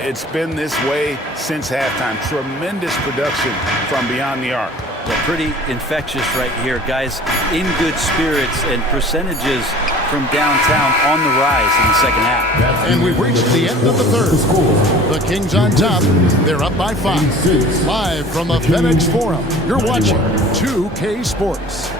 It's been this way since halftime. Tremendous production from beyond the arc. Well, pretty infectious right here. Guys in good spirits and percentages from downtown on the rise in the second half. And we've reached the end of the third. The Kings on top. They're up by 5. Live from the FedEx Forum, you're watching 2K Sports.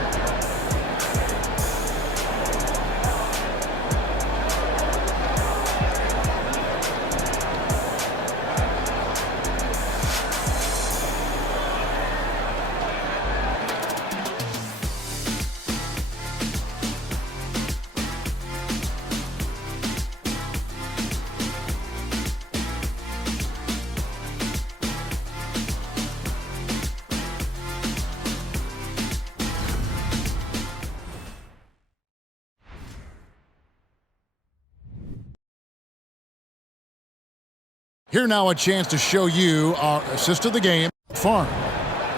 Here now a chance to show you our assist of the game, Farm.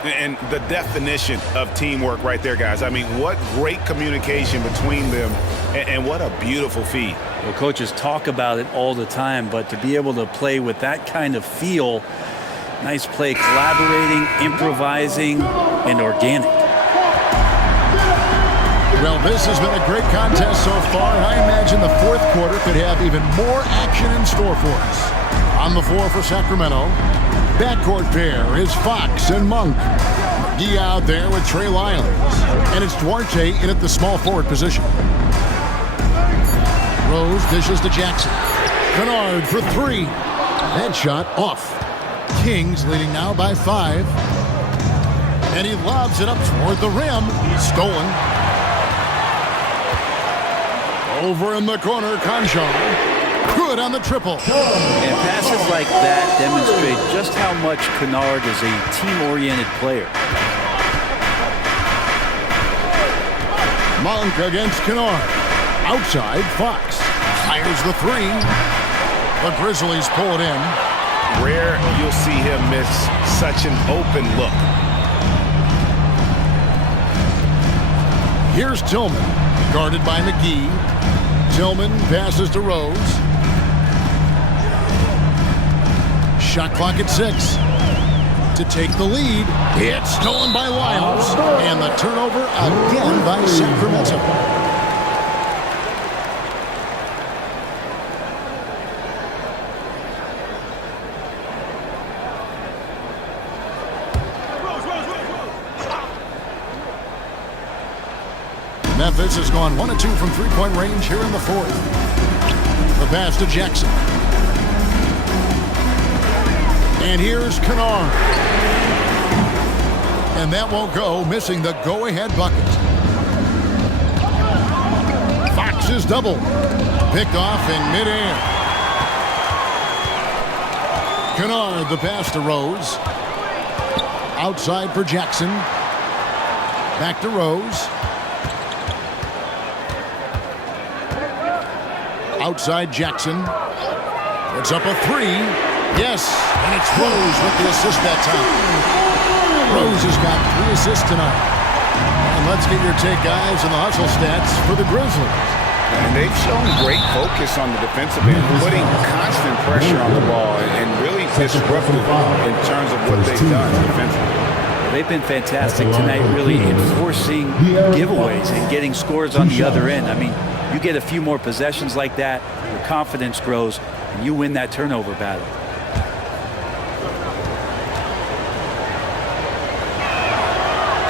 And the definition of teamwork right there, guys. I mean, what great communication between them, and what a beautiful feed. Well, coaches talk about it all the time, but to be able to play with that kind of feel, nice play, collaborating, improvising, and organic. Well, this has been a great contest so far, and I imagine the 4th quarter could have even more action in store for us. On the floor for Sacramento, backcourt pair is Fox and Monk. McGee out there with Trey Lyles. And it's Duarte in at the small forward position. Rose dishes to Jackson. Kennard for 3. That shot off. Kings leading now by 5. And he lobs it up toward the rim. Stolen. Over in the corner, Conchar. Good on the triple. And passes like that demonstrate just how much Kennard is a team-oriented player. Monk against Kennard. Outside, Fox fires the 3. The Grizzlies pull it in. Rare you'll see him miss such an open look. Here's Tillman, guarded by McGee. Tillman passes to Rose. Shot clock at 6. To take the lead. It's stolen by Lyles. And the turnover again by Sacramento. Memphis has gone 1 of 2 from three-point range here in the fourth. The pass to Jackson. And here's Kennard. And that won't go, missing the go-ahead bucket. Fox is double. Picked off in midair. Kennard, the pass to Rose. Outside for Jackson. Back to Rose. Outside Jackson. It's up a three. Yes, and it's Rose with the assist that time. Rose has got 3 assists tonight. And let's get your take, guys, on the hustle stats for the Grizzlies. And they've shown great focus on the defensive end, putting constant pressure on the ball and really disruptive in terms of what they've done defensively. They've been fantastic tonight, really enforcing giveaways and getting scores on the other end. I mean, you get a few more possessions like that, your confidence grows, and you win that turnover battle.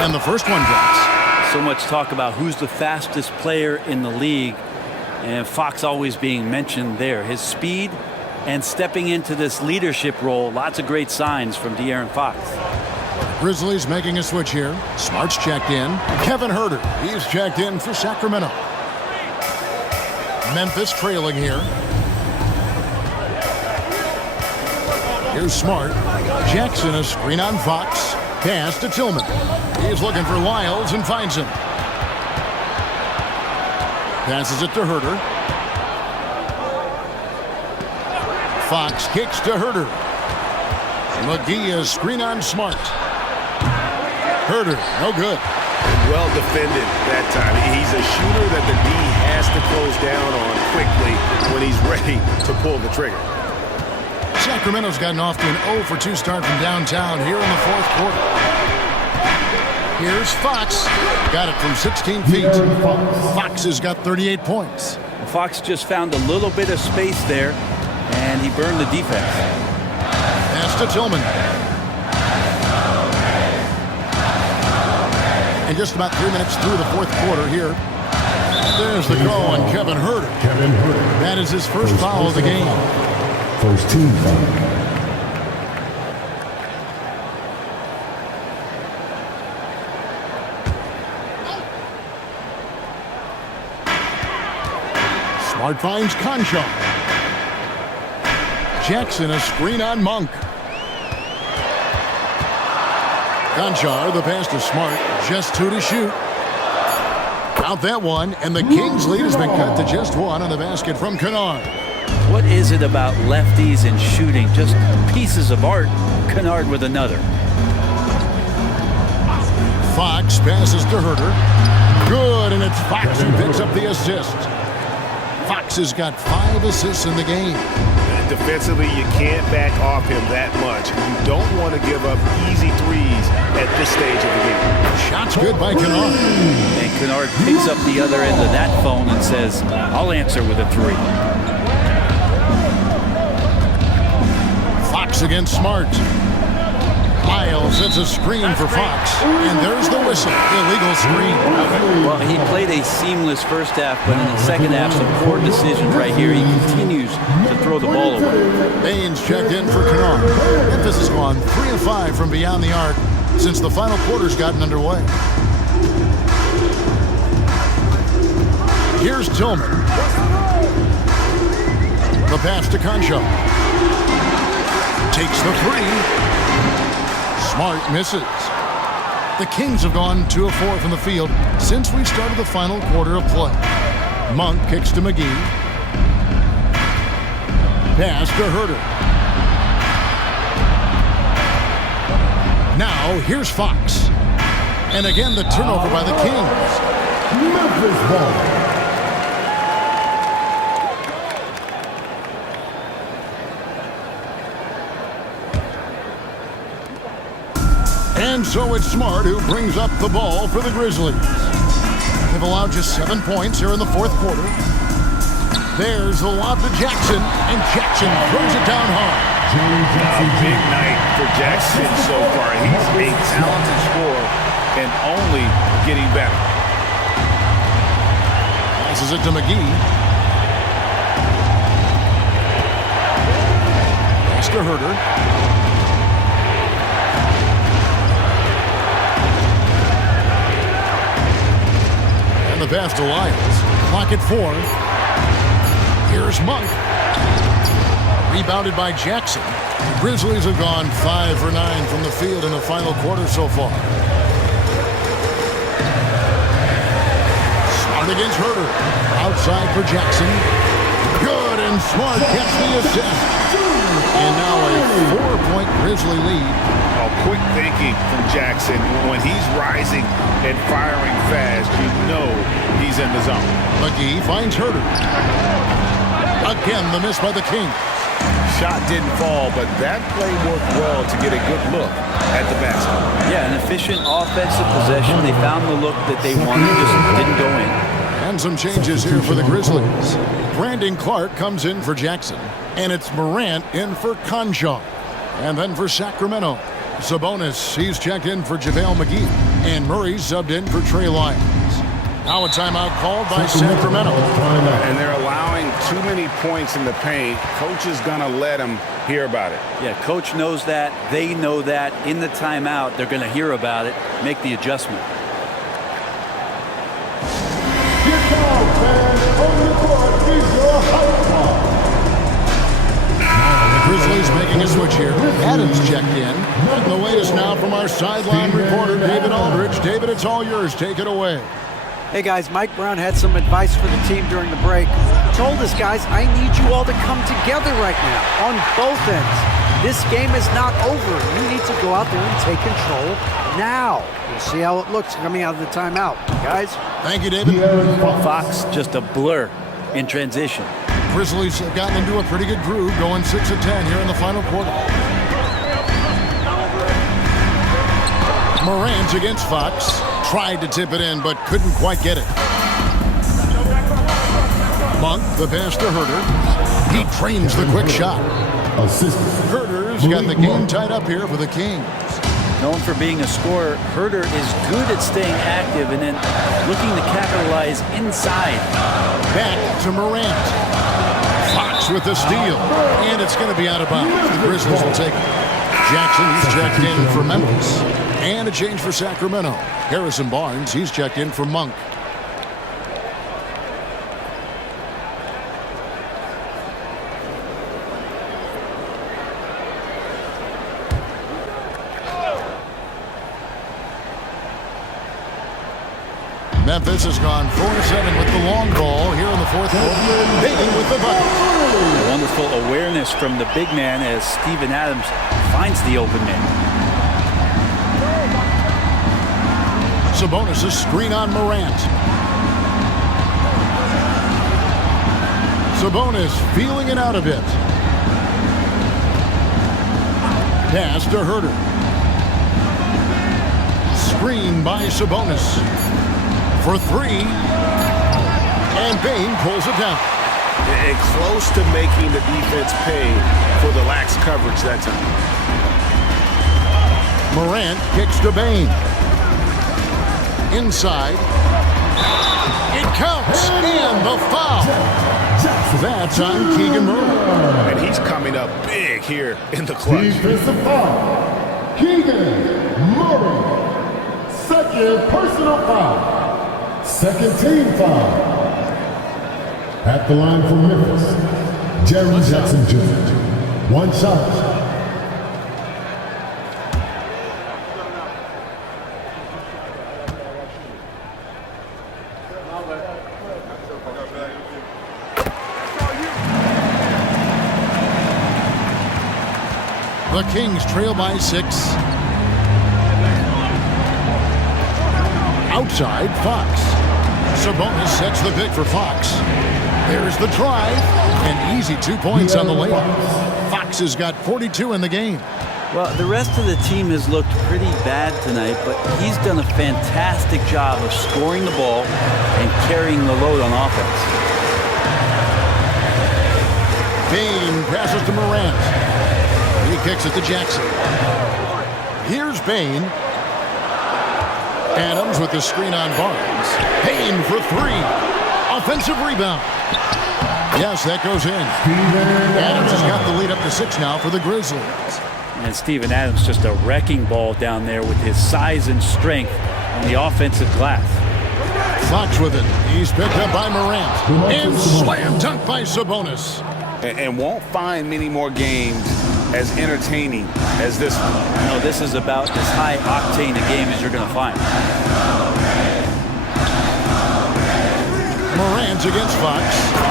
And the first one drops. So much talk about who's the fastest player in the league, and Fox always being mentioned there. His speed and stepping into this leadership role, lots of great signs from De'Aaron Fox. Grizzlies making a switch here. Smart's checked in. Kevin Huerter, he's checked in for Sacramento. Memphis trailing here. Here's Smart. Jackson, a screen on Fox. Pass to Tillman. He's looking for Lyles and finds him. Passes it to Huerter. Fox kicks to Huerter. McGee is screen on Smart. Huerter, no good. Well defended that time. He's a shooter that the D has to close down on quickly when he's ready to pull the trigger. Sacramento's gotten off to an 0 for 2 start from downtown here in the fourth quarter. Here's Fox. Got it from 16 feet. Fox has got 38 points. Fox just found a little bit of space there, and he burned the defense. Pass to Tillman. And just about 3 minutes through the fourth quarter here. There's the call on Kevin Huerter. That is his first foul of the game. First team foul. Smart finds Concha. Jackson, a screen on Monk. Conchar, the pass to Smart, just 2 to shoot. Out that one, and the Kings' lead has been cut to just 1 on the basket from Kennard. What is it about lefties and shooting? Just pieces of art. Kennard with another. Fox passes to Huerter. Good, and it's Fox who picks up the assist. Fox has got 5 assists in the game. Defensively, you can't back off him that much. You don't want to give up easy threes at this stage of the game. Shot's good by Kennard. And Kennard picks up the other end of that phone and says, I'll answer with a 3. Fox against Smart. Lyles sets a screen for Fox. And there's the whistle. Illegal screen. Well, he played a seamless first half, but in the second half, some poor decisions right here. He continues to throw the ball away. Baines checked in for Kennard. Memphis has gone 3 of 5 from beyond the arc since the final quarter's gotten underway. Here's Tillman. The pass to Concha. Takes the 3. Smart misses. The Kings have gone 2 of 4 from the field since we started the final quarter of play. Monk kicks to McGee. Pass to Huerter. Now here's Fox. And again the turnover by the Kings. Memphis ball. And so it's Smart who brings up the ball for the Grizzlies. They've allowed just 7 points here in the fourth quarter. There's the lob to Jackson, and Jackson throws it down hard. A big night for Jackson so far. He's a talented scorer and only getting better. Passes it to McGee. Pass to Herter. And the pass to Lyles. Clock at 4. Here's Monk. Rebounded by Jackson. The Grizzlies have gone 5 for 9 from the field in the final quarter so far. Smart against Herter. Outside for Jackson. Good, and Smart gets the assist. And now a 4-point Grizzly lead. Oh, quick thinking from Jackson. When he's rising and firing fast, you know he's in the zone. McGee finds Herter. Again, the miss by the Kings. Shot didn't fall, but that play worked well to get a good look at the basket. Yeah, an efficient offensive possession. They found the look that they wanted, just didn't go in. And some changes here for the Grizzlies. Brandon Clark comes in for Jackson. And it's Morant in for Conchal. And then for Sacramento, Sabonis, he's checked in for JaVale McGee. And Murray subbed in for Trey Lyles. Now a timeout called by Sacramento. And they're allowing too many points in the paint. Coach is going to let them hear about it. Yeah, coach knows that. They know that. In the timeout, they're going to hear about it, make the adjustment. Grizzlies making a switch here. Adams checked in. And the latest now from our sideline reporter, David Aldridge. David, it's all yours. Take it away. Hey guys, Mike Brown had some advice for the team during the break. Told us, guys, I need you all to come together right now on both ends. This game is not over. You need to go out there and take control now. We'll see how it looks coming out of the timeout. Guys? Thank you, David. Fox, just a blur in transition. Grizzlies have gotten into a pretty good groove, going 6 of 10 here in the final quarter. Morant against Fox. Tried to tip it in, but couldn't quite get it. Monk, the pass to Herter. He trains the quick shot. Herter's got the game tied up here for the Kings. Known for being a scorer, Herter is good at staying active and then looking to capitalize inside. Back to Morant. Fox with the steal. And it's going to be out of bounds. The Grizzlies will take it. Jackson, he's checked in for Memphis. And a change for Sacramento. Harrison Barnes, he's checked in for Monk. Memphis has gone 4-7 with the long ball here in the fourth quarter. Bane with the bucket. A wonderful awareness from the big man as Steven Adams finds the open man. Sabonis' screen on Morant. Sabonis feeling it out a bit. Pass to Herter. Screen by Sabonis. For 3. And Bane pulls it down. And close to making the defense pay for the lax coverage that time. Morant kicks to Bane. Inside. It counts. And the foul. That's on Keegan Murray. And he's coming up big here in the clutch. Defensive foul. Keegan Murray. Second personal foul. Second team foul. At the line for Memphis, Jerry Jackson Jr. One shot. The Kings trail by 6. Outside, Fox. Sabonis sets the pick for Fox. There's the drive. An easy 2 points on the layup. Fox has got 42 in the game. Well, the rest of the team has looked pretty bad tonight, but he's done a fantastic job of scoring the ball and carrying the load on offense. Bane passes to Morant. He kicks it to Jackson. Here's Bane. Adams with the screen on Barnes. Bane for 3. A offensive rebound. Yes, that goes in. Adams has got the lead up to 6 now for the Grizzlies. And Steven Adams just a wrecking ball down there with his size and strength on the offensive glass. Fox with it. He's picked up by Morant. And slam dunk by Sabonis. And won't find many more games as entertaining as this one. No, this is about as high octane a game as you're going to find. Morant against Fox.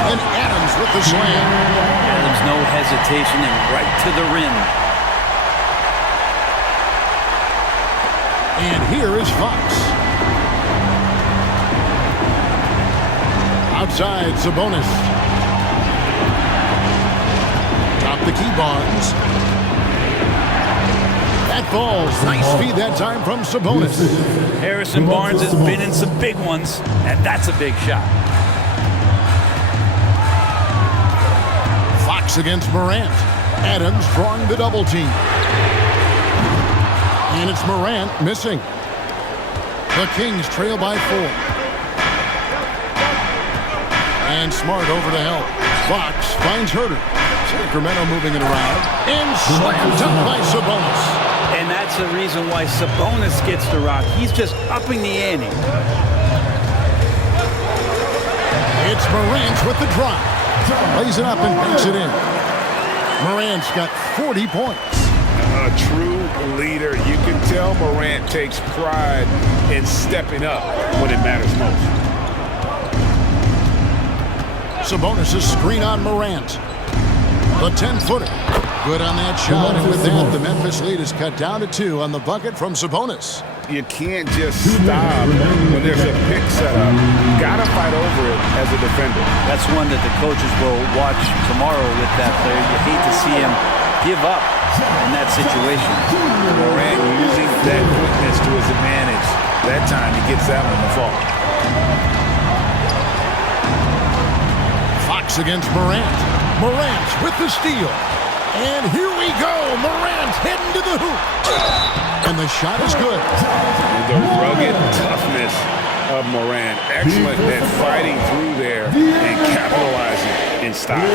And Adams with the slam. Adams, no hesitation, and right to the rim. And here is Fox. Outside, Sabonis. Top the key, Barnes. That falls. Nice feed that time from Sabonis. Harrison Barnes has been in some big ones, and that's a big shot. Fox against Morant. Adams drawing the double team. And it's Morant missing. The Kings trail by 4. And Smart over to help. Fox finds Herter. Sacramento moving it around. And slam dunk by Sabonis. And that's the reason why Sabonis gets the rock. He's just upping the ante. It's Morant with the drop. Lays it up and banks it in. Morant's got 40 points. A true leader. You can tell Morant takes pride in stepping up when it matters most. Sabonis' screen on Morant. The 10-footer. Good on that shot, and with that, the Memphis lead is cut down to 2 on the bucket from Sabonis. You can't just stop when there's a pick set up. You gotta fight over it as a defender. That's one that the coaches will watch tomorrow with that player. You hate to see him give up in that situation. Morant using that quickness to his advantage. That time he gets that one to fall. Fox against Morant. Morant with the steal. And here we go. Morant heading to the hoop. And the shot is good. The rugged toughness of Morant. Excellent at fighting through there and capitalizing in style.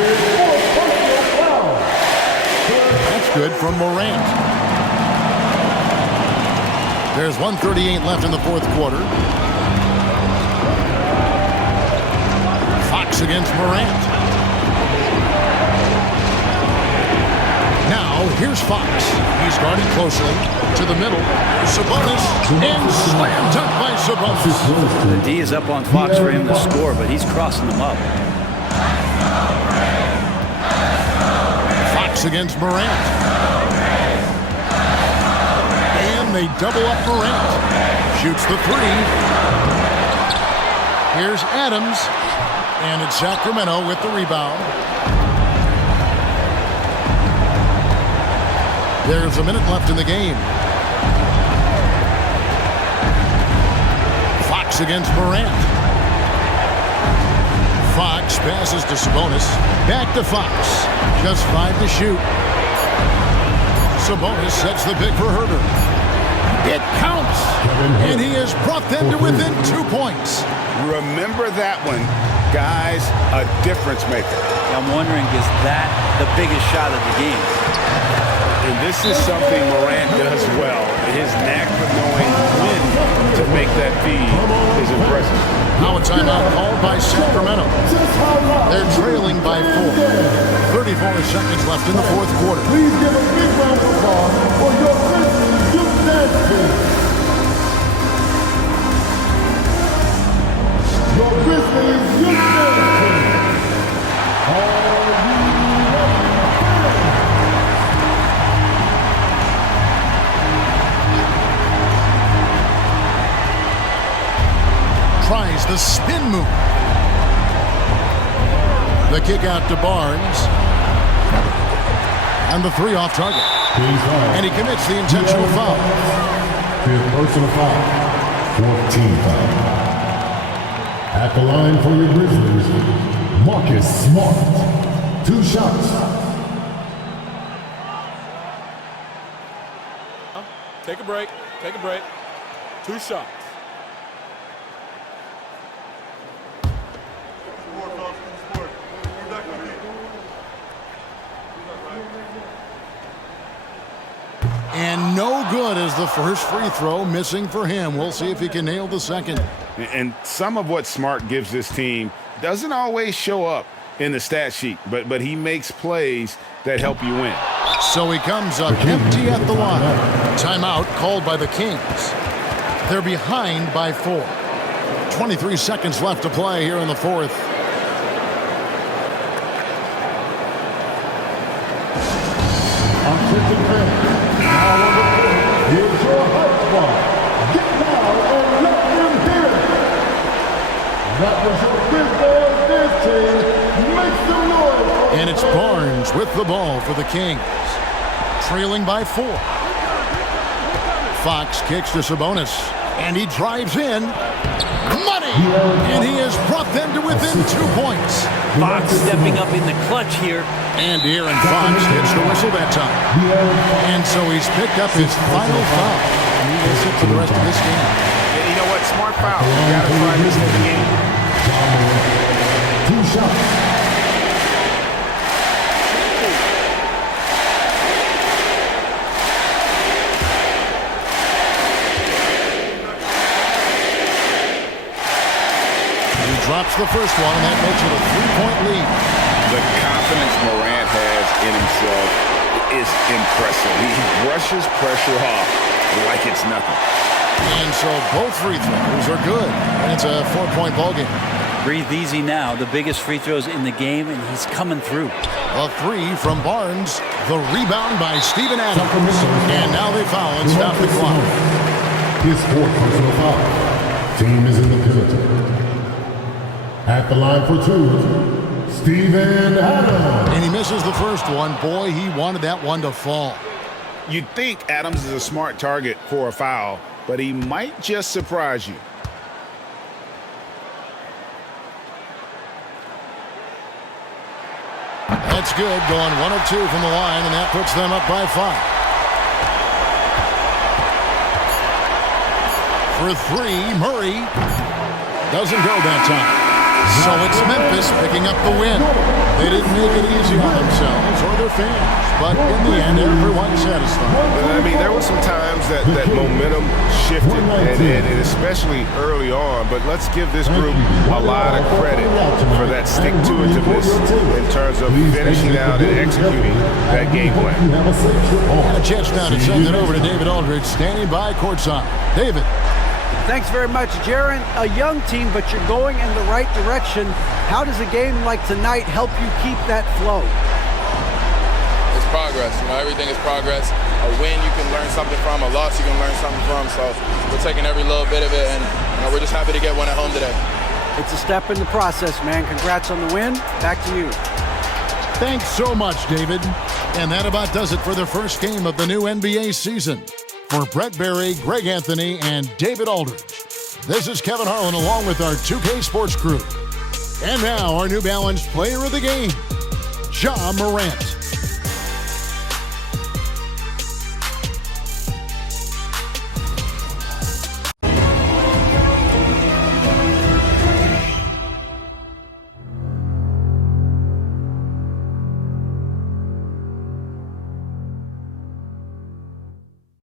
That's good from Morant. There's 1:38 left in the 4th quarter. Fox against Morant. Now, here's Fox. He's guarding closely. To the middle. Sabonis. And slam dunk by Sabonis. The D is up on Fox for him to score, but he's crossing them up. Fox against Morant. And they double up Morant. Shoots the 3. Here's Adams. And it's Sacramento with the rebound. There's a minute left in the game. Fox against Morant. Fox passes to Sabonis. Back to Fox. Just 5 to shoot. Sabonis sets the pick for Herter. It counts. And he has brought them to within 2 points. Remember that one, guys, a difference maker. I'm wondering, is that the biggest shot of the game? And this is something Morant does well. His knack for knowing when to make that feed is impressive. Now a timeout called by Sacramento. They're trailing by 4. 34 seconds left in the 4th quarter. Please give a big round of applause for your Grizzlies youth dance team. Your Grizzlies youth dance team. Are you ready? Tries the spin move. The kick out to Barnes. And the 3 off target. And he commits the intentional foul. 5th personal foul. 14th foul. At the line for your Grizzlies, Marcus Smart. 2 shots. Take a break. Take a break. 2 shots. no good as the first free throw missing for him. We'll see if he can nail the second. And some of what Smart gives this team doesn't always show up in the stat sheet, but he makes plays that help you win. So he comes up empty at the line. Timeout called by the Kings. They're behind by 4. 23 seconds left to play here in the fourth. Attention fans, now on the court, here's your hype squad. Get loud and let them hear it. That was your big boy dance team. Make some noise. And it's Barnes with the ball for the Kings. Trailing by 4. Fox kicks to Sabonis. And he drives in. Money! And he has brought them to within 2 points. Fox stepping up in the clutch here. And Aaron Fox hits the whistle that time. And so he's picked up his final foul. And he will sit for the rest of this game. And you know what? Smart foul. You got to try this in the game. 2 shots. Drops the first one, and that makes it a 3-point lead. The confidence Morant has in himself is impressive. He brushes pressure off like it's nothing. And so both free throws are good, and it's a 4-point ballgame. Breathe easy now. The biggest free throws in the game, and he's coming through. A 3 from Barnes. The rebound by Steven Adams. And now they foul and stop the clock. His 4th personal foul. Team is in the penalty. At the line for 2, Steven Adams. And he misses the first one. Boy, he wanted that one to fall. You'd think Adams is a smart target for a foul, but he might just surprise you. That's good. Going 1 of 2 from the line, and that puts them up by 5. For 3, Murray doesn't go that time. So it's Memphis picking up the win. They didn't make it easy on themselves or their fans, but in the end, everyone's satisfied. I mean, there were some times that momentum shifted, and especially early on, but let's give this group a lot of credit for that stick-to-itiveness in terms of finishing out and executing that game plan. And a chance now to send it over to David Aldridge, standing by courtside. David. Thanks very much, Jaron. A young team, but you're going in the right direction. How does a game like tonight help you keep that flow? It's progress. Everything is progress. A win you can learn something from, a loss you can learn something from. So we're taking every little bit of it, and we're just happy to get one at home today. It's a step in the process, man. Congrats on the win. Back to you. Thanks so much, David. And that about does it for the first game of the new NBA season. For Brett Berry, Greg Anthony, and David Aldridge, this is Kevin Harlan along with our 2K Sports crew. And now our New Balance player of the game, Ja Morant.